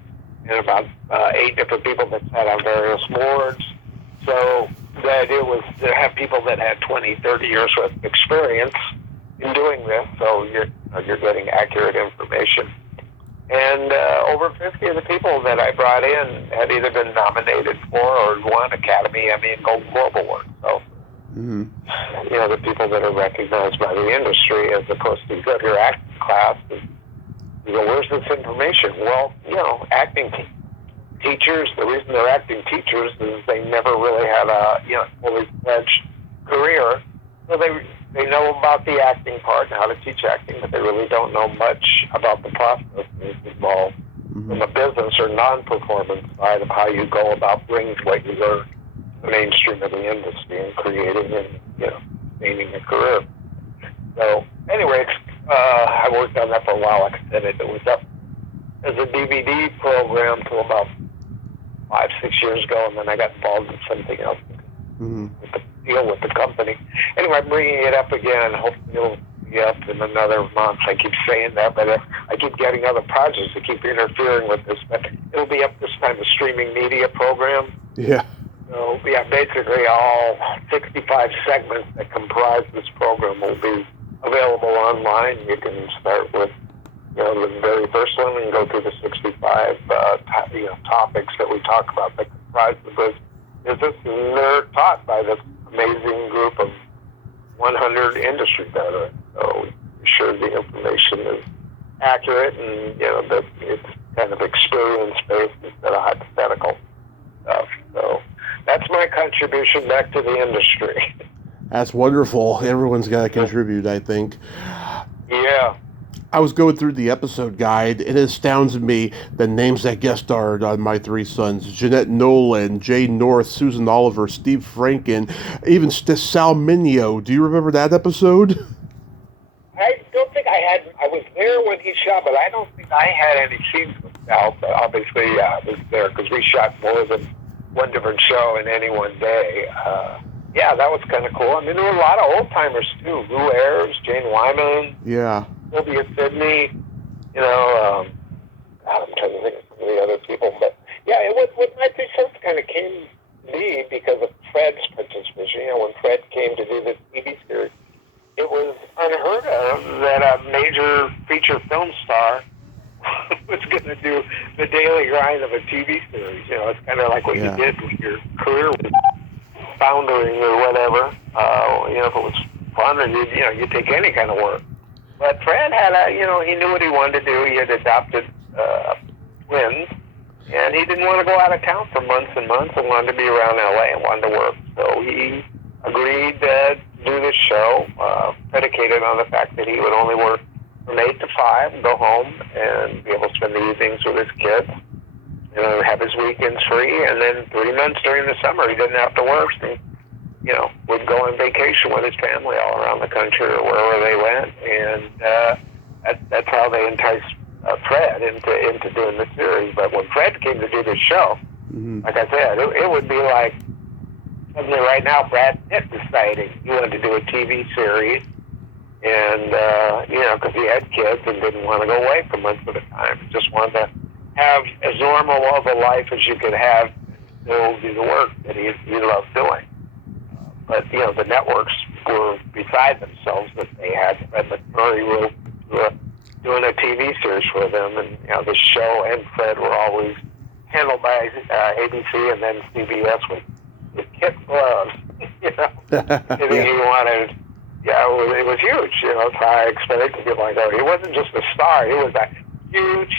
and about 8 different people that sat on various boards. So the idea was to have people that had 20, 30 years worth of experience in doing this, so you're getting accurate information. And over 50 of the people that I brought in had either been nominated for or won Academy, Emmy, and Golden Globe Awards. So, the people that are recognized by the industry, as opposed to you go to your acting class and you go, where's this information? Well, acting teachers, the reason they're acting teachers is they never really had a fully fledged career. So they know about the acting part and how to teach acting, but they really don't know much about the process involved from a business or non-performance side of how you go about bringing what you learn the mainstream of the industry and creating and, gaining a career. So, anyway, I worked on that for a while. Like I said, it was up as a DVD program till about 5-6 years ago, and then I got involved in something else with the deal with the company. Anyway, I'm bringing it up again. Hopefully it'll be up in another month. I keep saying that, but I keep getting other projects that keep interfering with this. But it'll be up this time, a streaming media program. Yeah. So, basically all 65 segments that comprise this program will be available online. You can start with, the very first one and go through the 65, topics that we talk about that comprise the business. And they're taught by this amazing group of 100 industry veterans. So, be sure the information is accurate and, that it's kind of experience-based instead of hypothetical stuff. So, that's my contribution back to the industry. That's wonderful. Everyone's got to contribute, I think. Yeah. I was going through the episode guide, and it astounds me the names that guest starred on My Three Sons. Jeanette Nolan, Jay North, Susan Oliver, Steve Franken, even Sal Mineo. Do you remember that episode? I don't think I was there when he shot, but I don't think I had any scenes with Sal. But obviously, I was there because we shot more than one different show in any one day. That was kind of cool. I mean, there were a lot of old-timers, too. Lou Ayres, Jane Wyman. Yeah. Sylvia Sidney. I'm trying to think of some of the other people. But, it was My Three Sons kind of came to be because of Fred's participation. When Fred came to do this TV series, it was unheard of that a major feature film star was going to do the daily grind of a TV series. It's kind of like what you did with your career was foundering or whatever. If it was fun, or you'd take any kind of work. But Fred had he knew what he wanted to do. He had adopted twins, and he didn't want to go out of town for months and months and wanted to be around LA and wanted to work. So he agreed to do this show, predicated on the fact that he would only work from 8 to 5 and go home and be able to spend the evenings with his kids, have his weekends free, and then 3 months during the summer he didn't have to work. And, would go on vacation with his family all around the country or wherever they went, and that's how they enticed Fred into doing the series. But when Fred came to do this show, like I said, it would be like suddenly right now Brad Pitt deciding he wanted to do a TV series, and because he had kids and didn't want to go away for months at a time, just wanted to have as normal of a life as you could have and still do the work that he loved doing. But, the networks were beside themselves that they had Fred McMurray doing a TV series for them. And, the show and Fred were always handled by ABC and then CBS with kid gloves. He wanted, it was huge. That's how I expected to be like, he wasn't just a star. He was a huge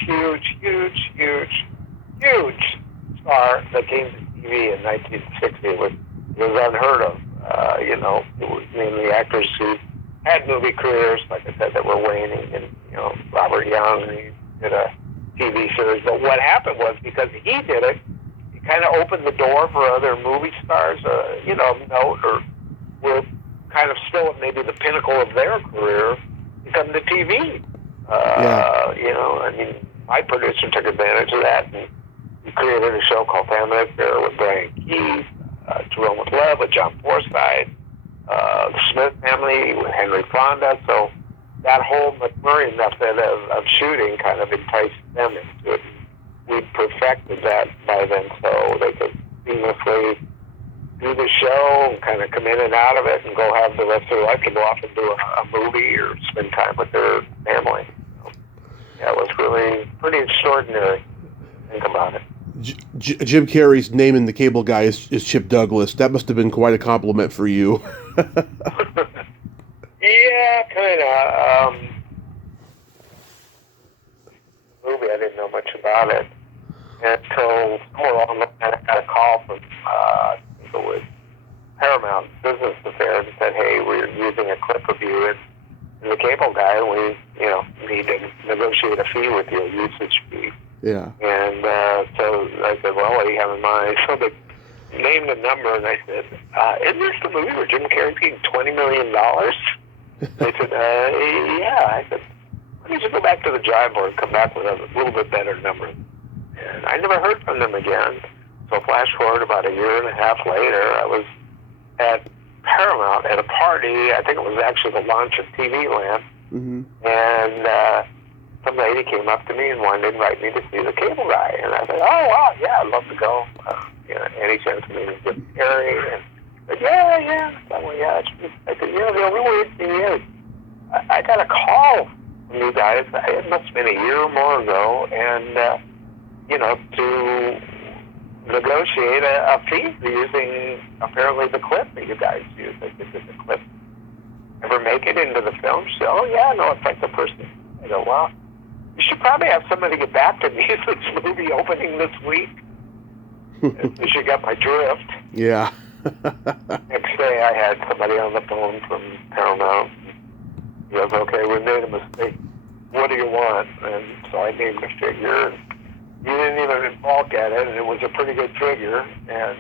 star that came to TV in 1960. It was unheard of. It was mainly actors who had movie careers, like I said, that were waning, and Robert Young, he did a TV series. But what happened was, because he did it, he kind of opened the door for other movie stars, note or were kind of still at maybe the pinnacle of their career, to come to TV. My producer took advantage of that, and he created a show called Family Affair with Brian Keith, Jerome with Love with John Forsythe, the Smith family with Henry Fonda. So that whole McMurray method of shooting kind of enticed them into it. We'd perfected that by then, so they could seamlessly do the show and kind of come in and out of it and go have the rest of their life to go off and do a movie or spend time with their family. So, it was really pretty extraordinary. Think about it. Jim Carrey's name in the cable guy is Chip Douglas. That must have been quite a compliment for you. Yeah, kind of. Movie, I didn't know much about it until somewhere along the line I got a call from I think it was Paramount Business Affairs and said, "Hey, we're using a clip of you in the cable guy, and we need to negotiate a fee with you, a usage fee." Yeah. And so I said, "Well, what do you have in mind?" So they named a number, and I said, isn't this the movie where Jim Carrey's getting $20 million? They said, yeah. I said, why don't you go back to the drawing board and come back with a little bit better number? And I never heard from them again. So flash forward about a year and a half later, I was at Paramount at a party. I think it was actually the launch of TV Land. Mm-hmm. And some lady came up to me and wanted to invite me to see The Cable Guy. And I said, oh, wow, yeah, I'd love to go. Any chance for me to get Harry? And I said, yeah. I said, the only weird thing is, I got a call from you guys. It must have been a year or more ago. And, to negotiate a fee for using, apparently, the clip that you guys used. I said, did the clip ever make it into the film? She said, oh, yeah, no, it's like the person. I go, well, you should probably have somebody get back to me. Is this movie opening this week? You should get my drift. Yeah. Next day, I had somebody on the phone from Paramount. He goes, okay, we made a mistake. What do you want? And so I named a figure. He didn't even balk at it, and it was a pretty good figure. And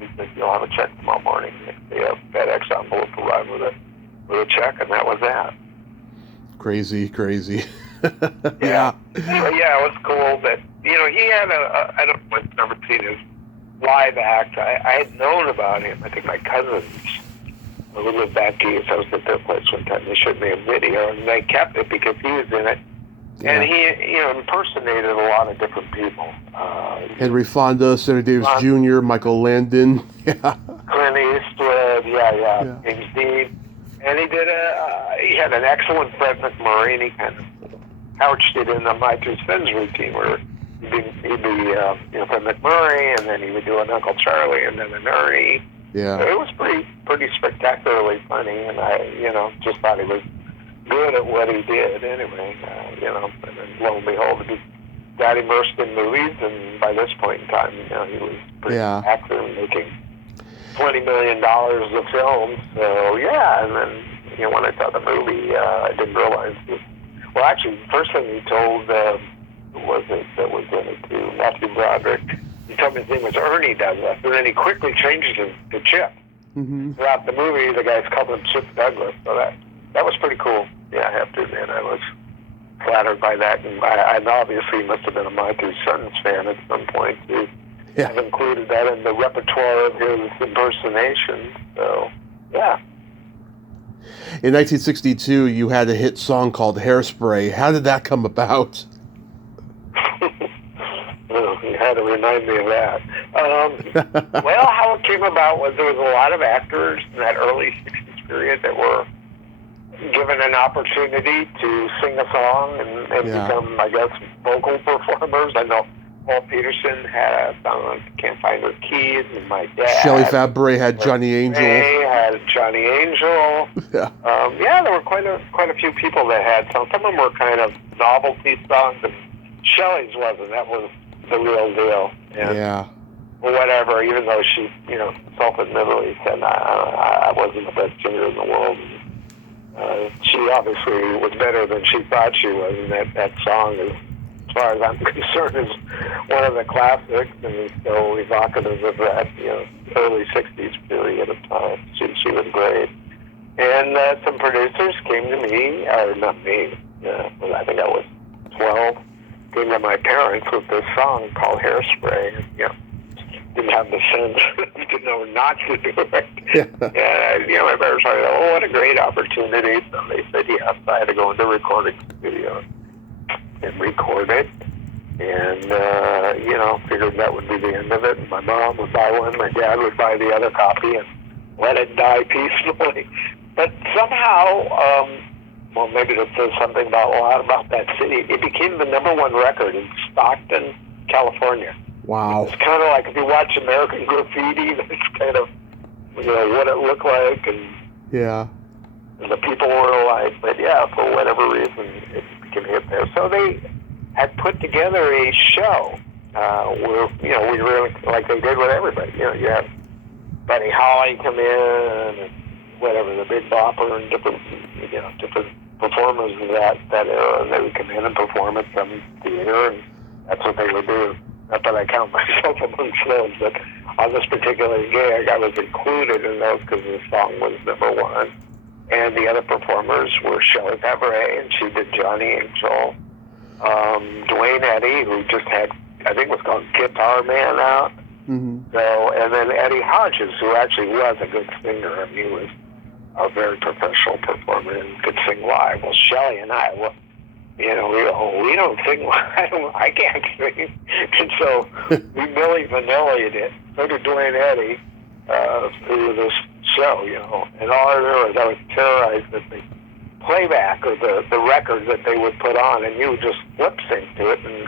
he said, you'll have a check tomorrow morning. The FedEx envelope arrived with a check, and that was that. Crazy. Yeah. So, yeah, it was cool. But, he had I don't know if I've ever seen his live act. I had known about him. I think my cousins who lived back east, I was at their place one time. They showed me a video, and they kept it because he was in it. Yeah. And he, impersonated a lot of different people. Henry Fonda, Senator Davis Jr., Michael Landon. Yeah. Clint Eastwood, yeah. James Dean. And he had an excellent Fred McMurray, and he kind of couched it in the My Two Sins routine where he'd be Fred McMurray, and then he would do an Uncle Charlie, and then an Ernie. Yeah. So it was pretty spectacularly funny, and I, just thought he was good at what he did anyway, and then lo and behold, he got immersed in movies, and by this point in time, he was pretty active in making $20 million of films. So yeah, and then when I saw the movie, I didn't realize that. Well, actually, the first thing he told who was it that was in it too, Matthew Broderick. He told me his name was Ernie Douglas, and then he quickly changes it to Chip. Mm-hmm. Throughout the movie, the guys called him Chip Douglas. So that was pretty cool. Yeah, I have to admit, I was flattered by that, and I obviously must have been a My Two Sons fan at some point to have included that in the repertoire of his impersonation. So, yeah. In 1962, you had a hit song called Hairspray. How did that come about? Oh, you had to remind me of that. Well, how it came about was there was a lot of actors in that early 60s period that were given an opportunity to sing a song and become, I guess, vocal performers. I know Paul Peterson had a song, Can't Find Her Keys, and my dad. Shelley Fabre had Johnny Angel. Had Johnny Angel. Yeah. There were quite a few people that had songs. Some of them were kind of novelty songs, and Shelley's wasn't. That was the real deal. And whatever, even though she, self-admittedly said, I wasn't the best singer in the world. She obviously was better than she thought she was, and that song is, as far as I'm concerned, is one of the classics, and is so evocative of that, early 60s period of time. She was great. And some producers came to me, or not me, I think I was 12, came to my parents with this song called Hairspray, and, didn't have the sense to know not to do it. And, my parents thought, oh, what a great opportunity. So they said yes. I had to go into the recording studio and record it. And, figured that would be the end of it. And my mom would buy one, my dad would buy the other copy, and let it die peacefully. But somehow, maybe that says something about a lot about that city. It became the #1 record in Stockton, California. Wow. It's kind of like if you watch American Graffiti, that's kind of, what it looked like, and the people were alike. But for whatever reason, it became a hit there. So they had put together a show where, we really, like they did with everybody. You have Buddy Holly come in, and whatever, the Big Bopper, and different performers of that era, and they would come in and perform at some theater, and that's what they would do. Not that I count myself amongst those, but on this particular gig, I was included in those because the song was #1. And the other performers were Shelley Cabaret, and she did Johnny Angel. Dwayne Eddy, who just had, I think it was called Guitar Man out. Mm-hmm. So, and then Eddie Hodges, who actually was a good singer, and he was a very professional performer and could sing live. Well, Shelley and I, well, we don't sing live. I can't sing. And so we Milli Vanilli'd it. So did Dwayne Eddy through this show, And all I remember is I was terrorized that the playback or the record that they would put on, and you would just lip sync to it and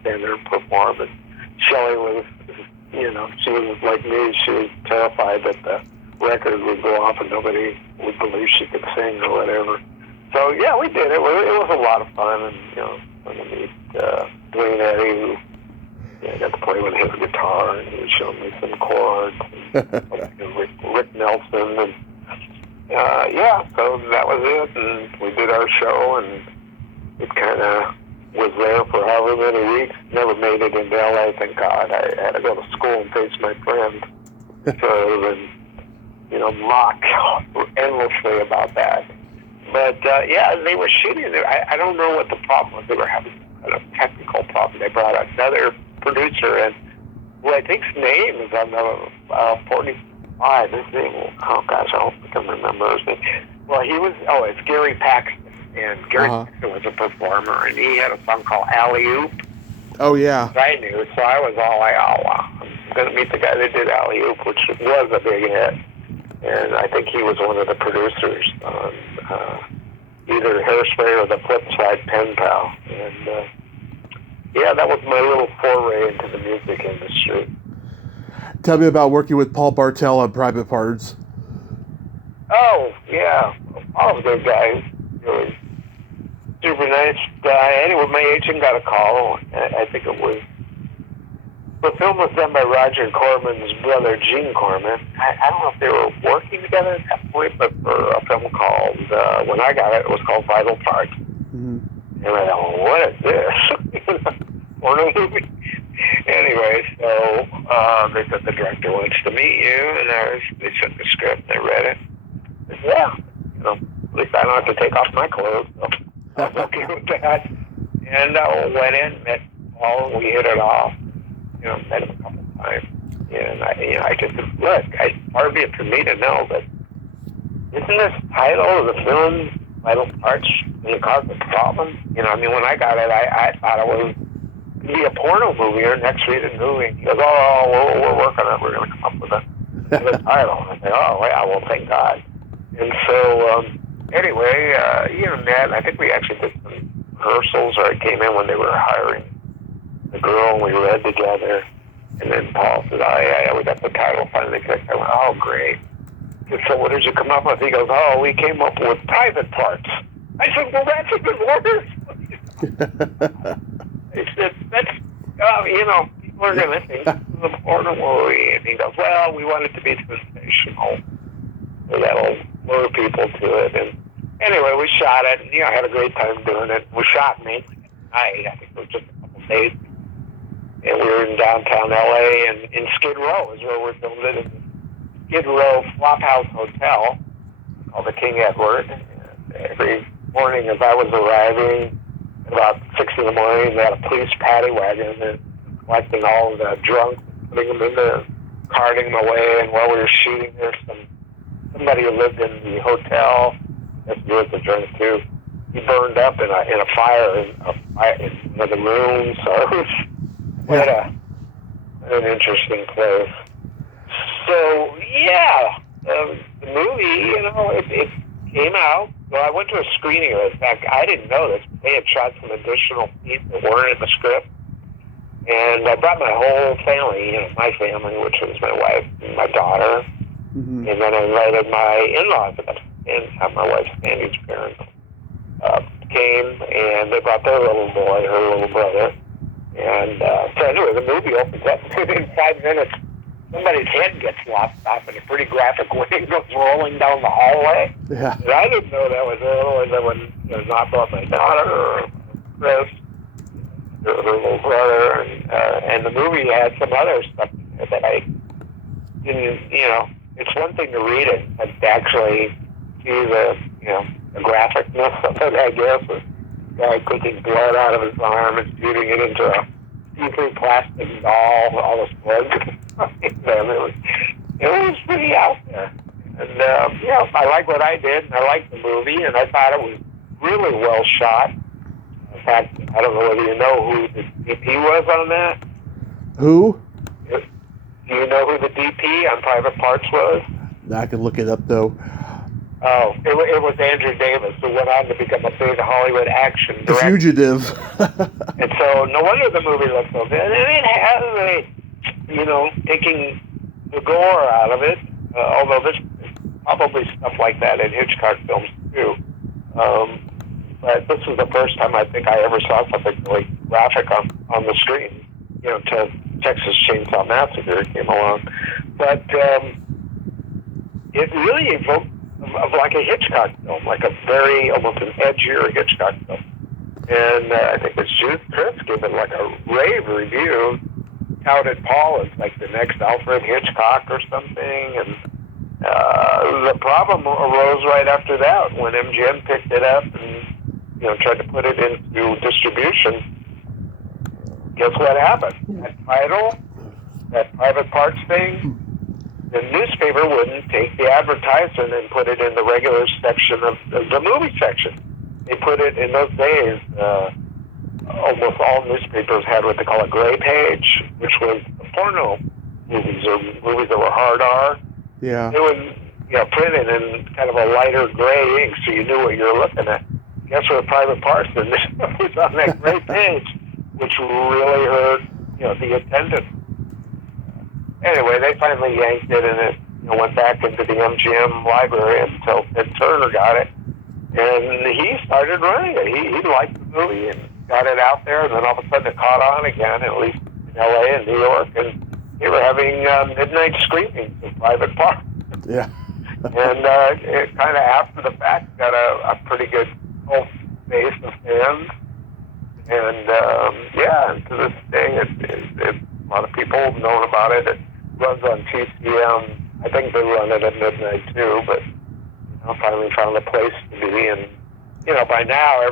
stand there and perform. And Shelley was, she was like me. She was terrified that the record would go off and nobody would believe she could sing or whatever. So yeah, we did it. It was a lot of fun, and fun to meet Dwayne Eddy, who I got to play with his guitar, and he was showing me some chords. And Rick Nelson, and so that was it. And we did our show, and it kind of was there for however many weeks. Never made it into LA, thank God. I had to go to school and face my friends. So then, mock endlessly about that. But they were shooting it. I don't know what the problem was. They were having a technical problem. They brought another producer in, who I think's name is on the 45. His name, oh gosh, I hope I can remember his name. Well, it's Gary Paxton. And Gary Paxton was a performer, and he had a song called Alley Oop. Oh, yeah. I knew, so I was all like, oh, wow. I'm going to meet the guy that did Alley Oop, which was a big hit. And I think he was one of the producers on either Hairspray or the Flip Side Pen Pal. And, that was my little foray into the music industry. Tell me about working with Paul Bartel on Private Parts. Oh, yeah. Paul's a good guy. Really super nice guy. Anyway, my agent got a call. I think it was, the film was done by Roger Corman's brother, Gene Corman. I don't know if they were working together at that point, but for a film called, when I got it was called Vital Parts. Mm-hmm. And I thought, what is this? Porno movie? Anyway, so they said the director wants to meet you, and they sent the script, and I read it. I said, at least I don't have to take off my clothes, so I was okay with that. And went in, met Paul, and we hit it off. Met him a couple of times. And I just said, look, part of it for me to know, but isn't this title of the film, Vital Parts, going to cause a problem? When I got it, I thought it was going to be a porno movie or an X-rated movie. He goes, we're working on it. We're going to come up with a title. And I said, well, thank God. And so, anyway, Nat, I think we actually did some rehearsals, or I came in when they were hiring the girl, and we read together. And then Paul said, we got the title finally picked. I went, oh, great. He said, so what did you come up with? He goes, we came up with Private Parts. I said, well, that's a good word. He said, that's, people are going to think this is a porno movie. And he goes, well, we want it to be sensational. So that'll lure people to it. And anyway, we shot it, and I had a great time doing it. We shot mainly at night. I think it was just a couple days. And we were in downtown LA, and in Skid Row is where we filmed it. In Skid Row Flophouse Hotel called the King Edward. And every morning as I was arriving, at about 6 in the morning, they had a police paddy wagon and collecting all of the drunk, putting them in there, carting them away. And while we were shooting, there's somebody who lived in the hotel, that's good to drink too. He burned up in a fire in one of the rooms. So it was quite an interesting place. So the movie, it came out. So I went to a screening of it. In fact, I didn't know this. They had shot some additional scenes that weren't in the script. And I brought my whole family, my family, which was my wife and my daughter. Mm-hmm. And then I invited my in-laws and my wife's Sandy's parents came, and they brought their little boy, her little brother. And so anyway, the movie opens up within 5 minutes. Somebody's head gets lopped off in a pretty graphic way and goes rolling down the hallway. Yeah. And I didn't know that was otherwise I would not brought my daughter or Chris, her little brother, and the movie had some other stuff that I it's one thing to read it, but to actually see the graphicness of it, I guess, with the guy taking blood out of his arm and shooting it into a see-through plastic doll, all this blood. It was pretty out there. And, I like what I did, and I liked the movie, and I thought it was really well shot. In fact, I don't know whether you know who the DP was on that. Who? Do you know who the DP on Private Parts was? I can look it up, though. Oh, it was Andrew Davis, who went on to become a big Hollywood action director. The Fugitive. And so, no wonder the movie looks so good. And it has taking the gore out of it, although there's probably stuff like that in Hitchcock films, too. But this was the first time I think I ever saw something really graphic on the screen, till Texas Chainsaw Massacre came along. But it really evoked of like a Hitchcock film, like a very, almost an edgier Hitchcock film. And I think it's Jude Chris gave it like a rave review, touted Paul as like the next Alfred Hitchcock or something. And the problem arose right after that when MGM picked it up and tried to put it into distribution. Guess what happened? That title, that Private Parts thing, the newspaper wouldn't take the advertisement and put it in the regular section of the movie section. They put it, in those days, almost all newspapers had what they call a gray page, which was porno movies or movies that were hard R. Yeah. They would print it in kind of a lighter gray ink so you knew what you were looking at. Guess what? Private Parts was on that gray page, which really hurt the attendance. Anyway, they finally yanked it, and it went back into the MGM library until Ted Turner got it, and he started running it. He liked the movie and got it out there, and then all of a sudden it caught on again, at least in L.A. and New York, and they were having midnight screenings of Private Parts. Yeah. And it kind of after the fact got a pretty good cult base of fans, and to this day, it a lot of people have known about it. It runs on TCM. I think they run it at midnight too, but finally found a place to be. And by now,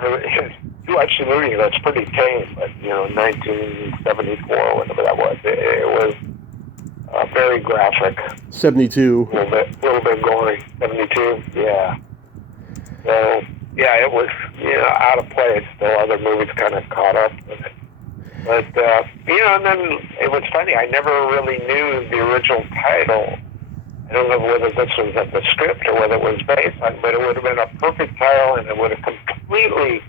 you watch the movie, that's pretty tame. But 1974, whatever that was, it was very graphic. 72. A little bit gory. 72, yeah. So it was out of place. Still, other movies kind of caught up with it. But, and then it was funny. I never really knew the original title. I don't know whether this was at the script or whether it was based on, but it would have been a perfect title, and it would have completely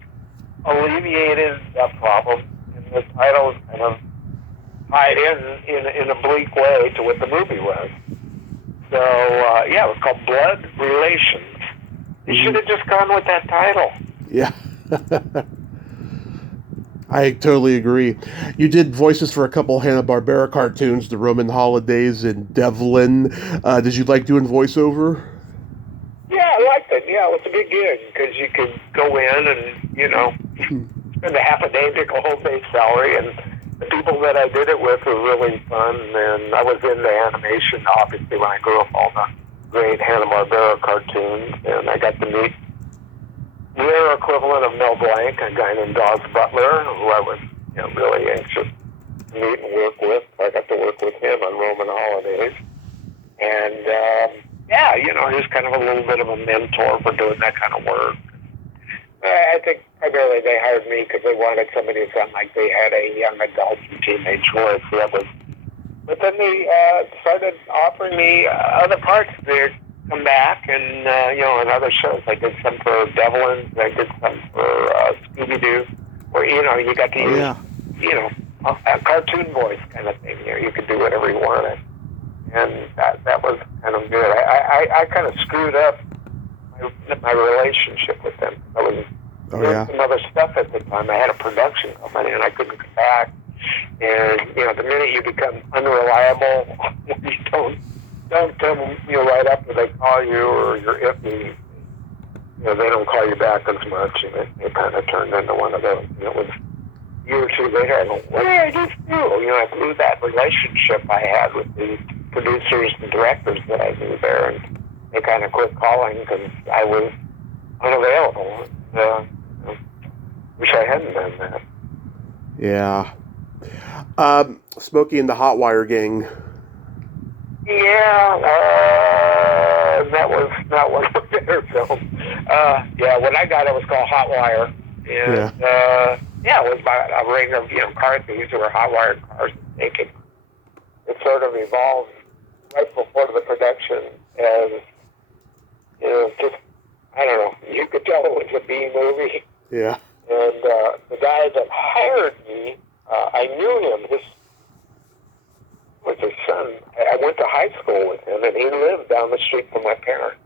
alleviated that problem. And the title was kind of tied in a bleak way to what the movie was. So, it was called Blood Relations. You should have just gone with that title. Yeah. I totally agree. You did voices for a couple Hanna-Barbera cartoons, The Roman Holidays and Devlin. Did you like doing voiceover? Yeah, I liked it. Yeah, it was a good gig because you could go in and, spend a half a day, take a whole day's salary. And the people that I did it with were really fun. And I was into animation, obviously, when I grew up, all the great Hanna-Barbera cartoons. And I got to meet their equivalent of Mel Blanc, a guy named Dawes Butler, who I was really anxious to meet and work with. I got to work with him on Roman Holidays. And, he was kind of a little bit of a mentor for doing that kind of work. I think primarily they hired me because they wanted somebody who sounded like they had a young adult and teenage voice. But then they started offering me other parts to come back and, on other shows. I did some for Devlin, I did some for Scooby-Doo, where, you got to use, a cartoon voice kind of thing. You could do whatever you wanted. And that was kind of good. I kind of screwed up my relationship with them. I was doing some other stuff at the time. I had a production company, and I couldn't come back. And, the minute you become unreliable, you don't come right after they call you or you're iffy, they don't call you back as much, and it kind of turned into one of those. It was a year or two later, I go, what did I just do? I blew that relationship I had with the producers and directors that I knew there, and they kind of quit calling because I was unavailable. Wish I hadn't done that. Yeah. Smokey and the Hot Wire Gang. Yeah, that was not one of their films. Yeah, when I got it, was called Hot Wire. And, yeah, it was about a ring of, car thieves who were hot-wired cars naked. It sort of evolved right before the production as, just, I don't know, you could tell it was a B movie. Yeah. And the guy that hired me, I knew him. This was his son. I went to high school with him, and he lived down the street from my parents.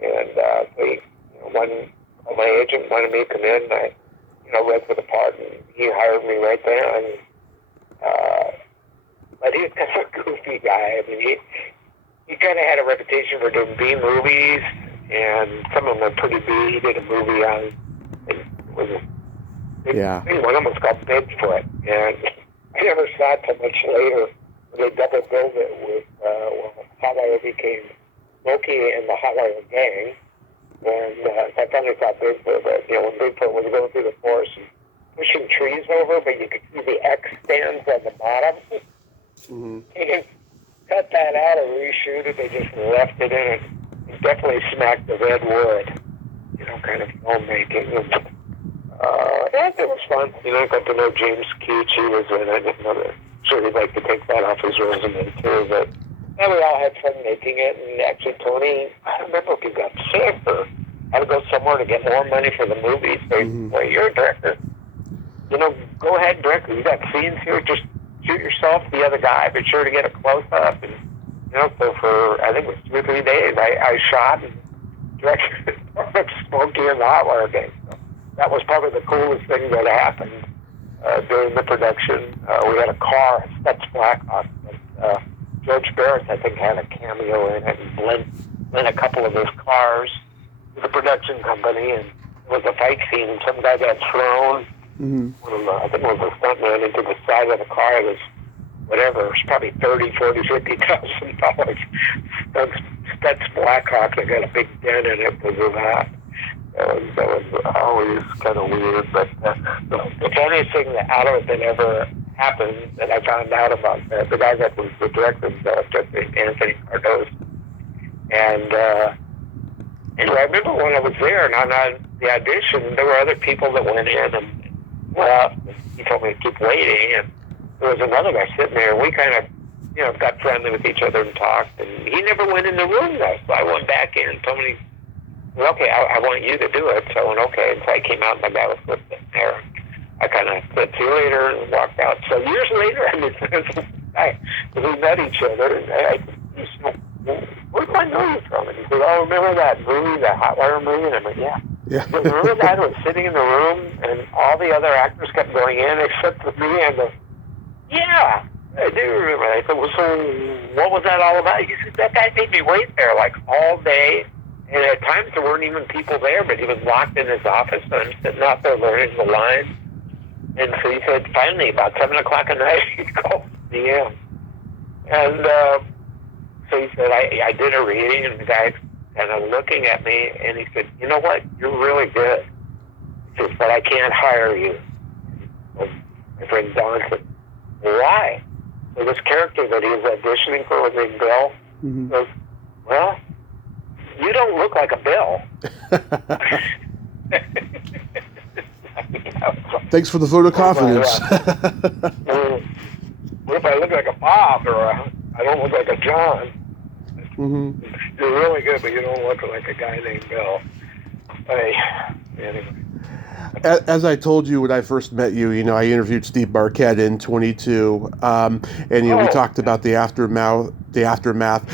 And my agent wanted me to come in, and I, read for the part, and he hired me right there. And but he was kind of a goofy guy. I mean, he kind of had a reputation for doing B movies, and some of them were pretty B. He did a movie on, it was one of them was called Bigfoot, and I never saw it till much later. They double billed it with, Hot Wire became Smokey and the Hot Wire Gang. And I finally saw Bigfoot, but, when Bigfoot was going through the forest and pushing trees over, but you could see the X stands on the bottom. Mm-hmm. They just cut that out or reshoot it. They just left it in and definitely smacked the red wood, kind of filmmaking. And it was fun. I got to know James Keach. He was in it. I didn't know that. Sure, he'd like to take that off his resume too, but we all had fun making it. And actually, Tony, I don't remember if he got sick or had to go somewhere to get more money for the movie. So, well, you're a director. Go ahead, director. You got scenes here. Just shoot yourself, the other guy, but sure to get a close up. And so for I think it was 2 or 3 days, I shot and directed Smokey and the Hot Wire Gang. So that was probably the coolest thing that happened. During the production, we had a car, that's Blackhawk, but George Barris, I think, had a cameo in it and lent a couple of his cars to the production company, and it was a fight scene, and some guy got thrown, I think it was a stuntman, into the side of the car. It was whatever, it was probably $30,000, $40,000, $50,000. That's Blackhawk, they got a big dent in it because of that. That was always kind of weird, but the funniest thing out of it that ever happened that I found out about the guy that was the director, Anthony Cardozo, and I remember when I was there and on the audition, there were other people that went in and left. And he told me to keep waiting, and there was another guy sitting there, and we kind of got friendly with each other and talked, and he never went in the room though, so I went back in and told me, well, okay, I want you to do it. So I went, okay. And so I came out and the guy was sitting there. I kind of said, see you later, and walked out. So years later, we met each other. And I said, where do I know you from? And he said, oh, remember that movie, that Hot Wire movie? And I'm like, yeah. So remember that I was sitting in the room and all the other actors kept going in except for me? And I go, yeah, I do remember. I said, well, so what was that all about? He said, that guy made me wait there like all day. And at times there weren't even people there, but he was locked in his office, and I'm sitting out there learning the lines. And so he said, finally, about 7 o'clock at night, he called me in. And so he said, I did a reading, and the guy's kind of looking at me, and he said, you know what, you're really good. He says, but I can't hire you. And my friend Don said, why? So this character that he was auditioning for was named Bill. He goes, well, you don't look like a Bill. Thanks for the vote of confidence. What if I look like a Bob, or I don't look like a John? You're really good, but you don't look like a guy named Bill. Anyway. As I told you when I first met you, I interviewed Steve Barquette in 22, and we talked about the aftermath.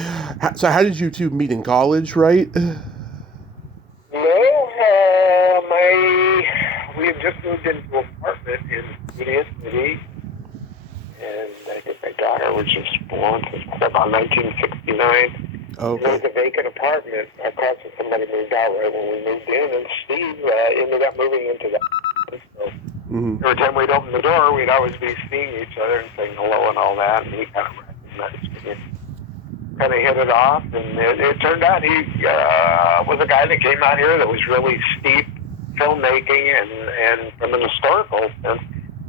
So how did you two meet in college, right? No, we had just moved into an apartment in Studio City, and I think my daughter was just born. It was about 1969. Okay. There was a vacant apartment across from somebody moved out right when we moved in, and Steve ended up moving into that. So every time we'd open the door, we'd always be seeing each other and saying hello and all that, and he kind of recognized me. kind of hit it off, and it turned out he was a guy that came out here that was really steeped filmmaking and from an historical sense.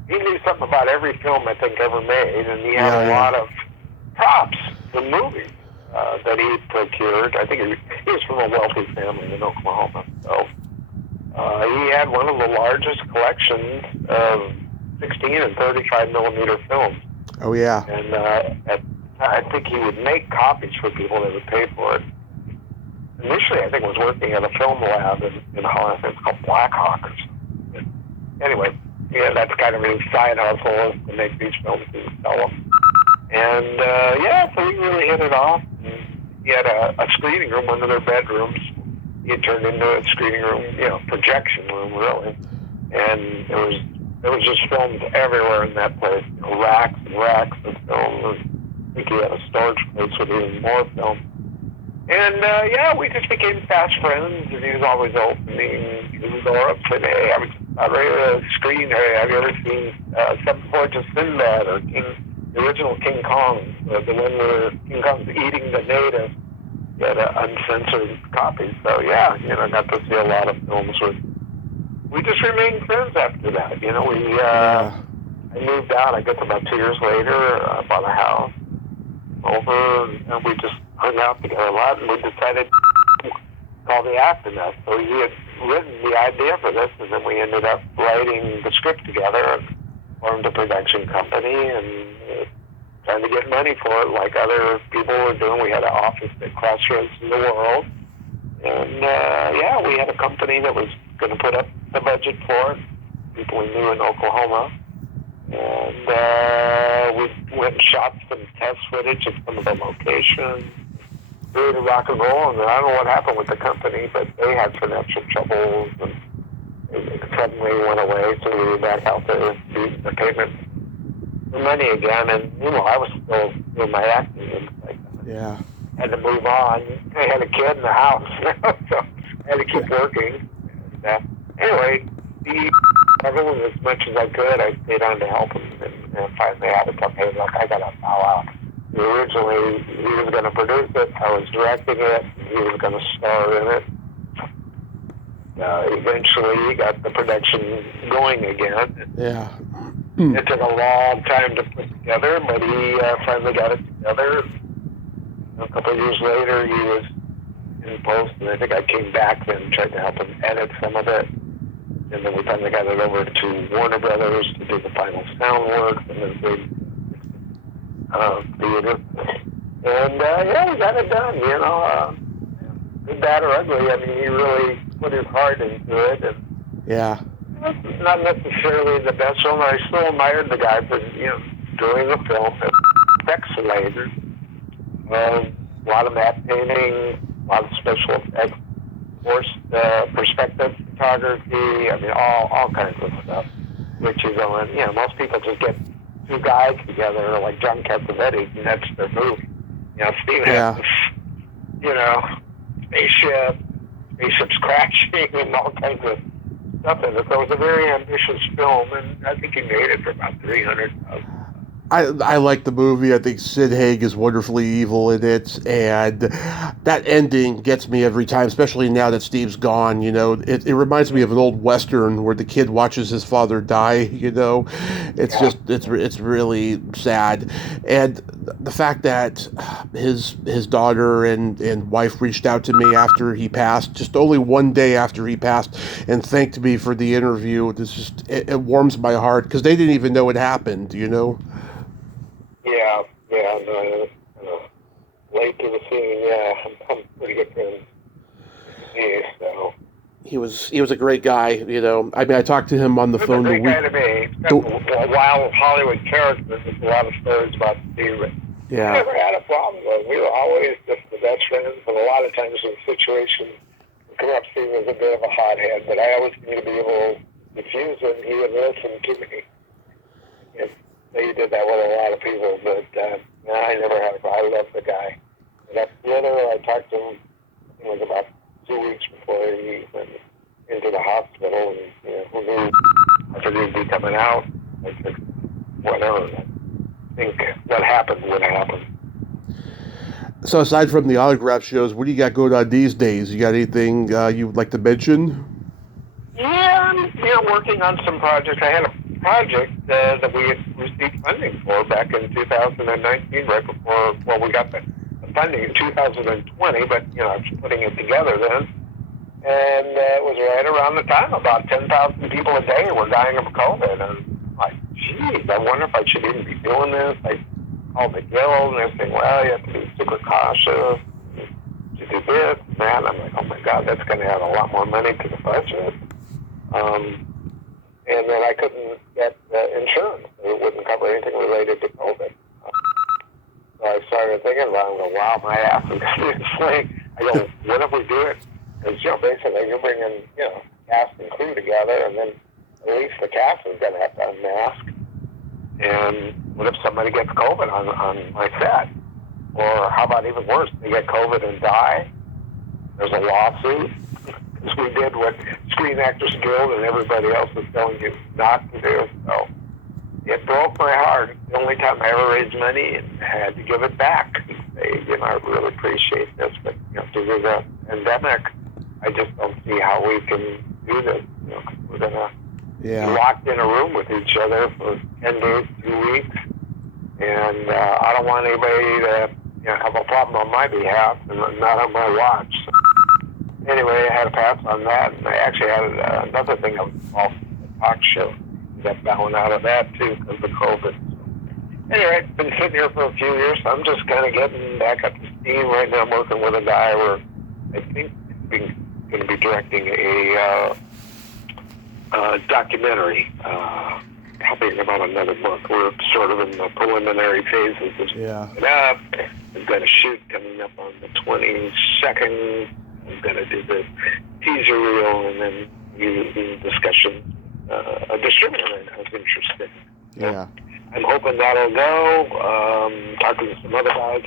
He knew something about every film I think ever made, and he had a lot of props from movies that he procured. I think he was from a wealthy family in Oklahoma, so he had one of the largest collections of 16 and 35 millimeter films. Oh yeah. And I think he would make copies for people that would pay for it. Initially, I think was working at a film lab in Holland. I think it's called Blackhawk or something. Anyway, yeah, that's kind of his side hustle, is to make these films and sell them. And so he really hit it off. He had a screening room, one of their bedrooms. He had turned into a screening room, projection room, really. And there was just films everywhere in that place, racks and racks of films. I think he had a storage place with even more film. And we just became fast friends, and he was always opening. He would go up and say, "Hey, I was ready to screen. Hey, have you ever seen 7 Voyages of Sinbad or the original King Kong, the one where King Kong's eating the native?" He had an uncensored copy. So got to see a lot of films we just remained friends after that. I moved out, I guess about 2 years later, bought a house over, and we just hung out together a lot, and we decided to call the Aftermath. So he had written the idea for this, and then we ended up writing the script together and formed a production company and trying to get money for it like other people were doing. We had an office at Crossroads in the world. And we had a company that was going to put up the budget for it, people we knew in Oklahoma. And we went and shot some test footage of some of the locations, really to rock and roll. And I don't know what happened with the company, but they had financial troubles and it suddenly went away. So we were back out there doing the payment for money again. And, I was still doing my acting and like that. Yeah. Had to move on. I had a kid in the house, so I had to keep working. And, anyway, everyone as much as I could, I stayed on to help him, and finally I had to tell him, "Look, I got to bow out." Originally, he was going to produce it, I was directing it, he was going to star in it. Eventually, he got the production going again. Yeah. It took a long time to put together, but he finally got it together. A couple of years later, he was in post, and I think I came back then and tried to help him edit some of it. And then we finally got it over to Warner Brothers to do the final sound work and then big theater. And we got it done. Good, bad, or ugly. I mean, he really put his heart into it. And yeah. Not necessarily the best film. I still admired the guy for doing the film. Pixelated. A lot of matte painting, a lot of special effects, forced perspective photography. I mean, all kinds of stuff. Which is on. Most people just get two guys together, like John Cassavetes, and that's their movie. Steve has this, spaceships crashing, and all kinds of stuff in it. So it was a very ambitious film, and I think he made it for about $300,000. I like the movie. I think Sid Haig is wonderfully evil in it, and that ending gets me every time, especially now that Steve's gone. It reminds me of an old Western where the kid watches his father die. It's really sad, and the fact that his daughter and wife reached out to me after he passed, just only one day after he passed, and thanked me for the interview. It warms my heart because they didn't even know it happened. Late to the scene, I'm pretty good friends. So. He was a great guy, I mean, I talked to him on the phone. He was a great guy to me. He's got a wild Hollywood character. There's a lot of stories about Steve. Yeah. We never had a problem with him. We were always just the best friends, and a lot of times when situations come up, Steve was a bit of a hothead, but I always seemed to be able to diffuse him. He would listen to me. And he did that with a lot of people, but I never had a problem. I love the guy. That literally, I talked to him, it was about 2 weeks before he went into the hospital, and who knew I said he'd be coming out. I said, whatever. I think what happened would happen. So aside from the autograph shows, what do you got going on these days? You got anything you would like to mention? Yeah, I'm working on some projects. I had a project that we had received funding for back in 2019, right before, well, we got the funding in 2020, but, I was putting it together then. And it was right around the time about 10,000 people a day were dying of COVID. And I'm like, geez, I wonder if I should even be doing this. I called the guild and they're saying, well, you have to be super cautious. You do this and that. And I'm like, oh my God, that's going to add a lot more money to the budget. And then I couldn't get insurance. It wouldn't cover anything related to COVID. So I started thinking about it. I go, wow, my ass is going to be inflamed. I go, what if we do it? Because, basically you're bringing, cast and crew together, and then at least the cast is going to have to unmask. And what if somebody gets COVID on my set? Or how about even worse, they get COVID and die? There's a lawsuit. Because we did what Screen Actors Guild and everybody else was telling you not to do. So it broke my heart. The only time I ever raised money and had to give it back. Say, I really appreciate this, but due to the pandemic, I just don't see how we can do this. We're gonna be locked in a room with each other for 10 days, 2 weeks, and I don't want anybody to have a problem on my behalf and not on my watch. So, anyway, I had a pass on that, and I actually had another thing that was off the talk show. Got bowing out of that too because of COVID. Anyway, I've been sitting here for a few years, so I'm just kind of getting back up to steam. Right now I'm working with a guy where I think he's going to be directing a documentary, probably about another month. We're sort of in the preliminary phases of it up. I've got a shoot coming up on the 22nd. I'm going to do the teaser reel and then the discussion. A distributor right now is interested. Yeah. I'm hoping that'll go. Talking to some other guys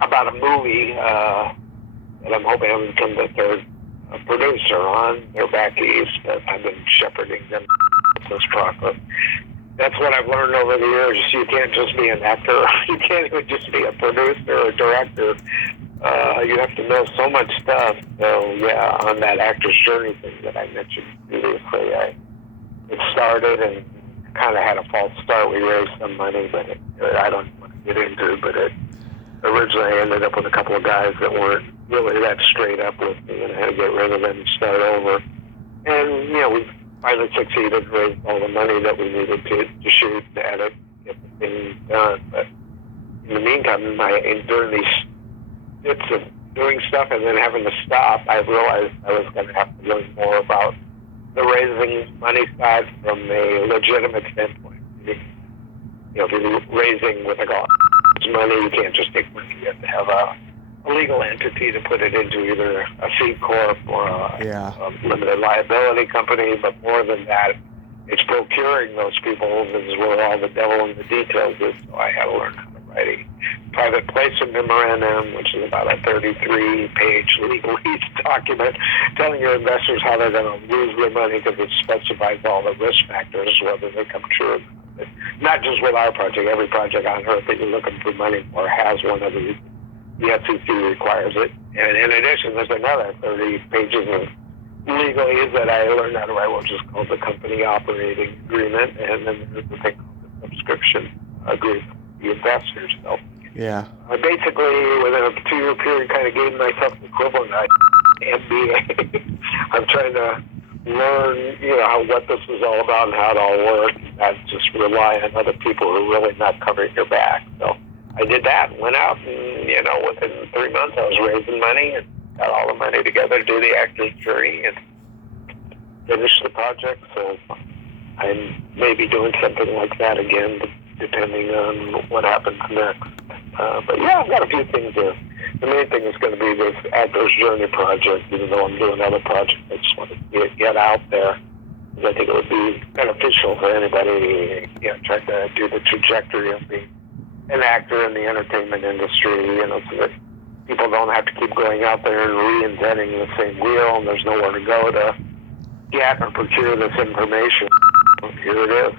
about a movie that I'm hoping I'm going to become the third producer on. They're back east, but I've been shepherding them this process. That's what I've learned over the years. You can't just be an actor. You can't even just be a producer or a director. You have to know so much stuff. So, yeah, on that actor's journey thing that I mentioned previously, it started and kind of had a false start. We raised some money, but I don't want to get into it. But originally I ended up with a couple of guys that weren't really that straight up with me, and I had to get rid of them and start over. And, we finally succeeded, raised all the money that we needed to shoot, to edit, get the thing done. But in the meantime, during these bits of doing stuff and then having to stop, I realized I was going to have to learn more about the raising money side from a legitimate standpoint. If you're raising with money, you can't just take money. You have to have a legal entity to put it into either a C Corp or a limited liability company. But more than that, it's procuring those people. This is where all the devil in the details is. So I had to learn how to write a private placement memorandum, which is about a 33-page legalese document telling your investors how they're going to lose their money because it specifies all the risk factors, whether they come true or not. Not just with our project. Every project on earth that you're looking for money for has one of these. The SEC requires it. And in addition, there's another 30 pages of legalese that I learned how to write, which is called the company operating agreement. And then there's the thing called the subscription agreement with the investors. So I basically, within a 2-year period, kind of gave myself the equivalent of MBA. I'm trying to learn, what this is all about and how it all works, and not just rely on other people who are really not covering your back. So I did that, went out, and, within 3 months I was raising money and got all the money together to do the actor's journey and finish the project. So I may be doing something like that again, depending on what happens next. But I've got a few things there. The main thing is going to be this actor's journey project, even though I'm doing other projects. I just want to get out there, because I think it would be beneficial for anybody, trying to do the trajectory of being an actor in the entertainment industry, so that people don't have to keep going out there and reinventing the same wheel, and there's nowhere to go to get or procure this information. Here it is.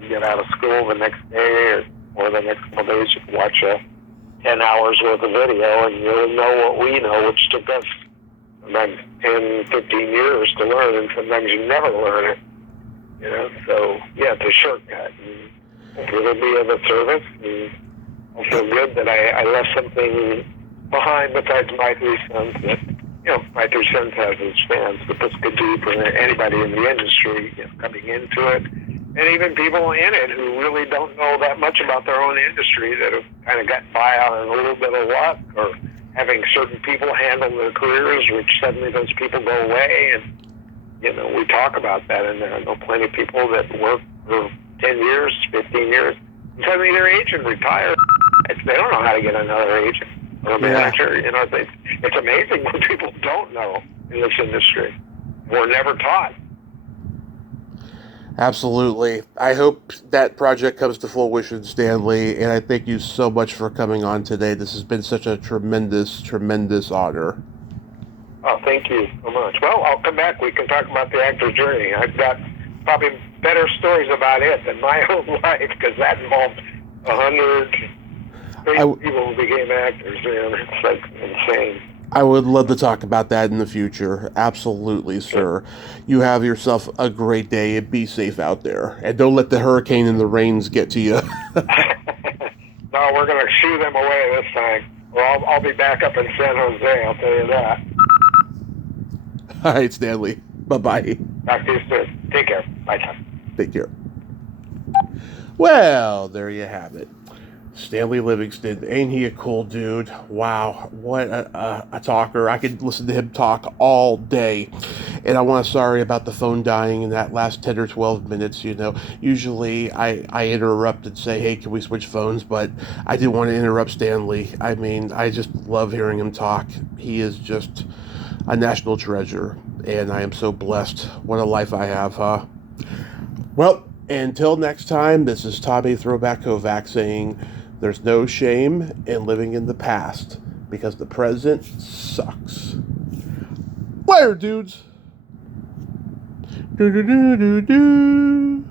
You get out of school the next day or the next couple days, you can watch a 10 hours worth of video, and you'll know what we know, which took us sometimes 10, 15 years to learn, and sometimes you never learn it. You know, so yeah, it's a shortcut. And hopefully it'll be of a service, and I'll feel good that I left something behind besides my three sons that, you know, my three sons have as fans, but this could do for anybody in the industry, you know, coming into it, and even people in it who really don't know that much about their own industry, that have kind of got by on a little bit of luck, or having certain people handle their careers, which suddenly those people go away. And, you know, we talk about that in there. I know plenty of people that work for 10 years, 15 years, and suddenly their agent retires. They don't know how to get another agent or a manager. You know, it's amazing what people don't know in this industry. We're never taught. Absolutely. I hope that project comes to fruition, Stanley, and I thank you so much for coming on today. This has been such a tremendous, tremendous honor. Oh, thank you so much. Well, I'll come back. We can talk about the actor's journey. I've got probably better stories about it than my own life, because that involved 100 people who became actors, man. It's like insane. I would love to talk about that in the future. Absolutely, sir. You have yourself a great day and be safe out there. And don't let the hurricane and the rains get to you. No, we're going to shoo them away this time. Well, I'll be back up in San Jose, I'll tell you that. All right, Stanley. Bye-bye. Talk to you soon. Take care. Bye, Tom. Take care. Well, there you have it. Stanley Livingston, ain't he a cool dude? Wow, what a talker. I could listen to him talk all day. And I want to sorry about the phone dying in that last 10 or 12 minutes, you know. Usually I interrupt and say, hey, can we switch phones? But I didn't want to interrupt Stanley. I mean, I just love hearing him talk. He is just a national treasure. And I am so blessed. What a life I have, huh? Well, until next time, this is Tommy Throwback Kovac saying, there's no shame in living in the past, because the present sucks. Later, dudes. Do do do do do.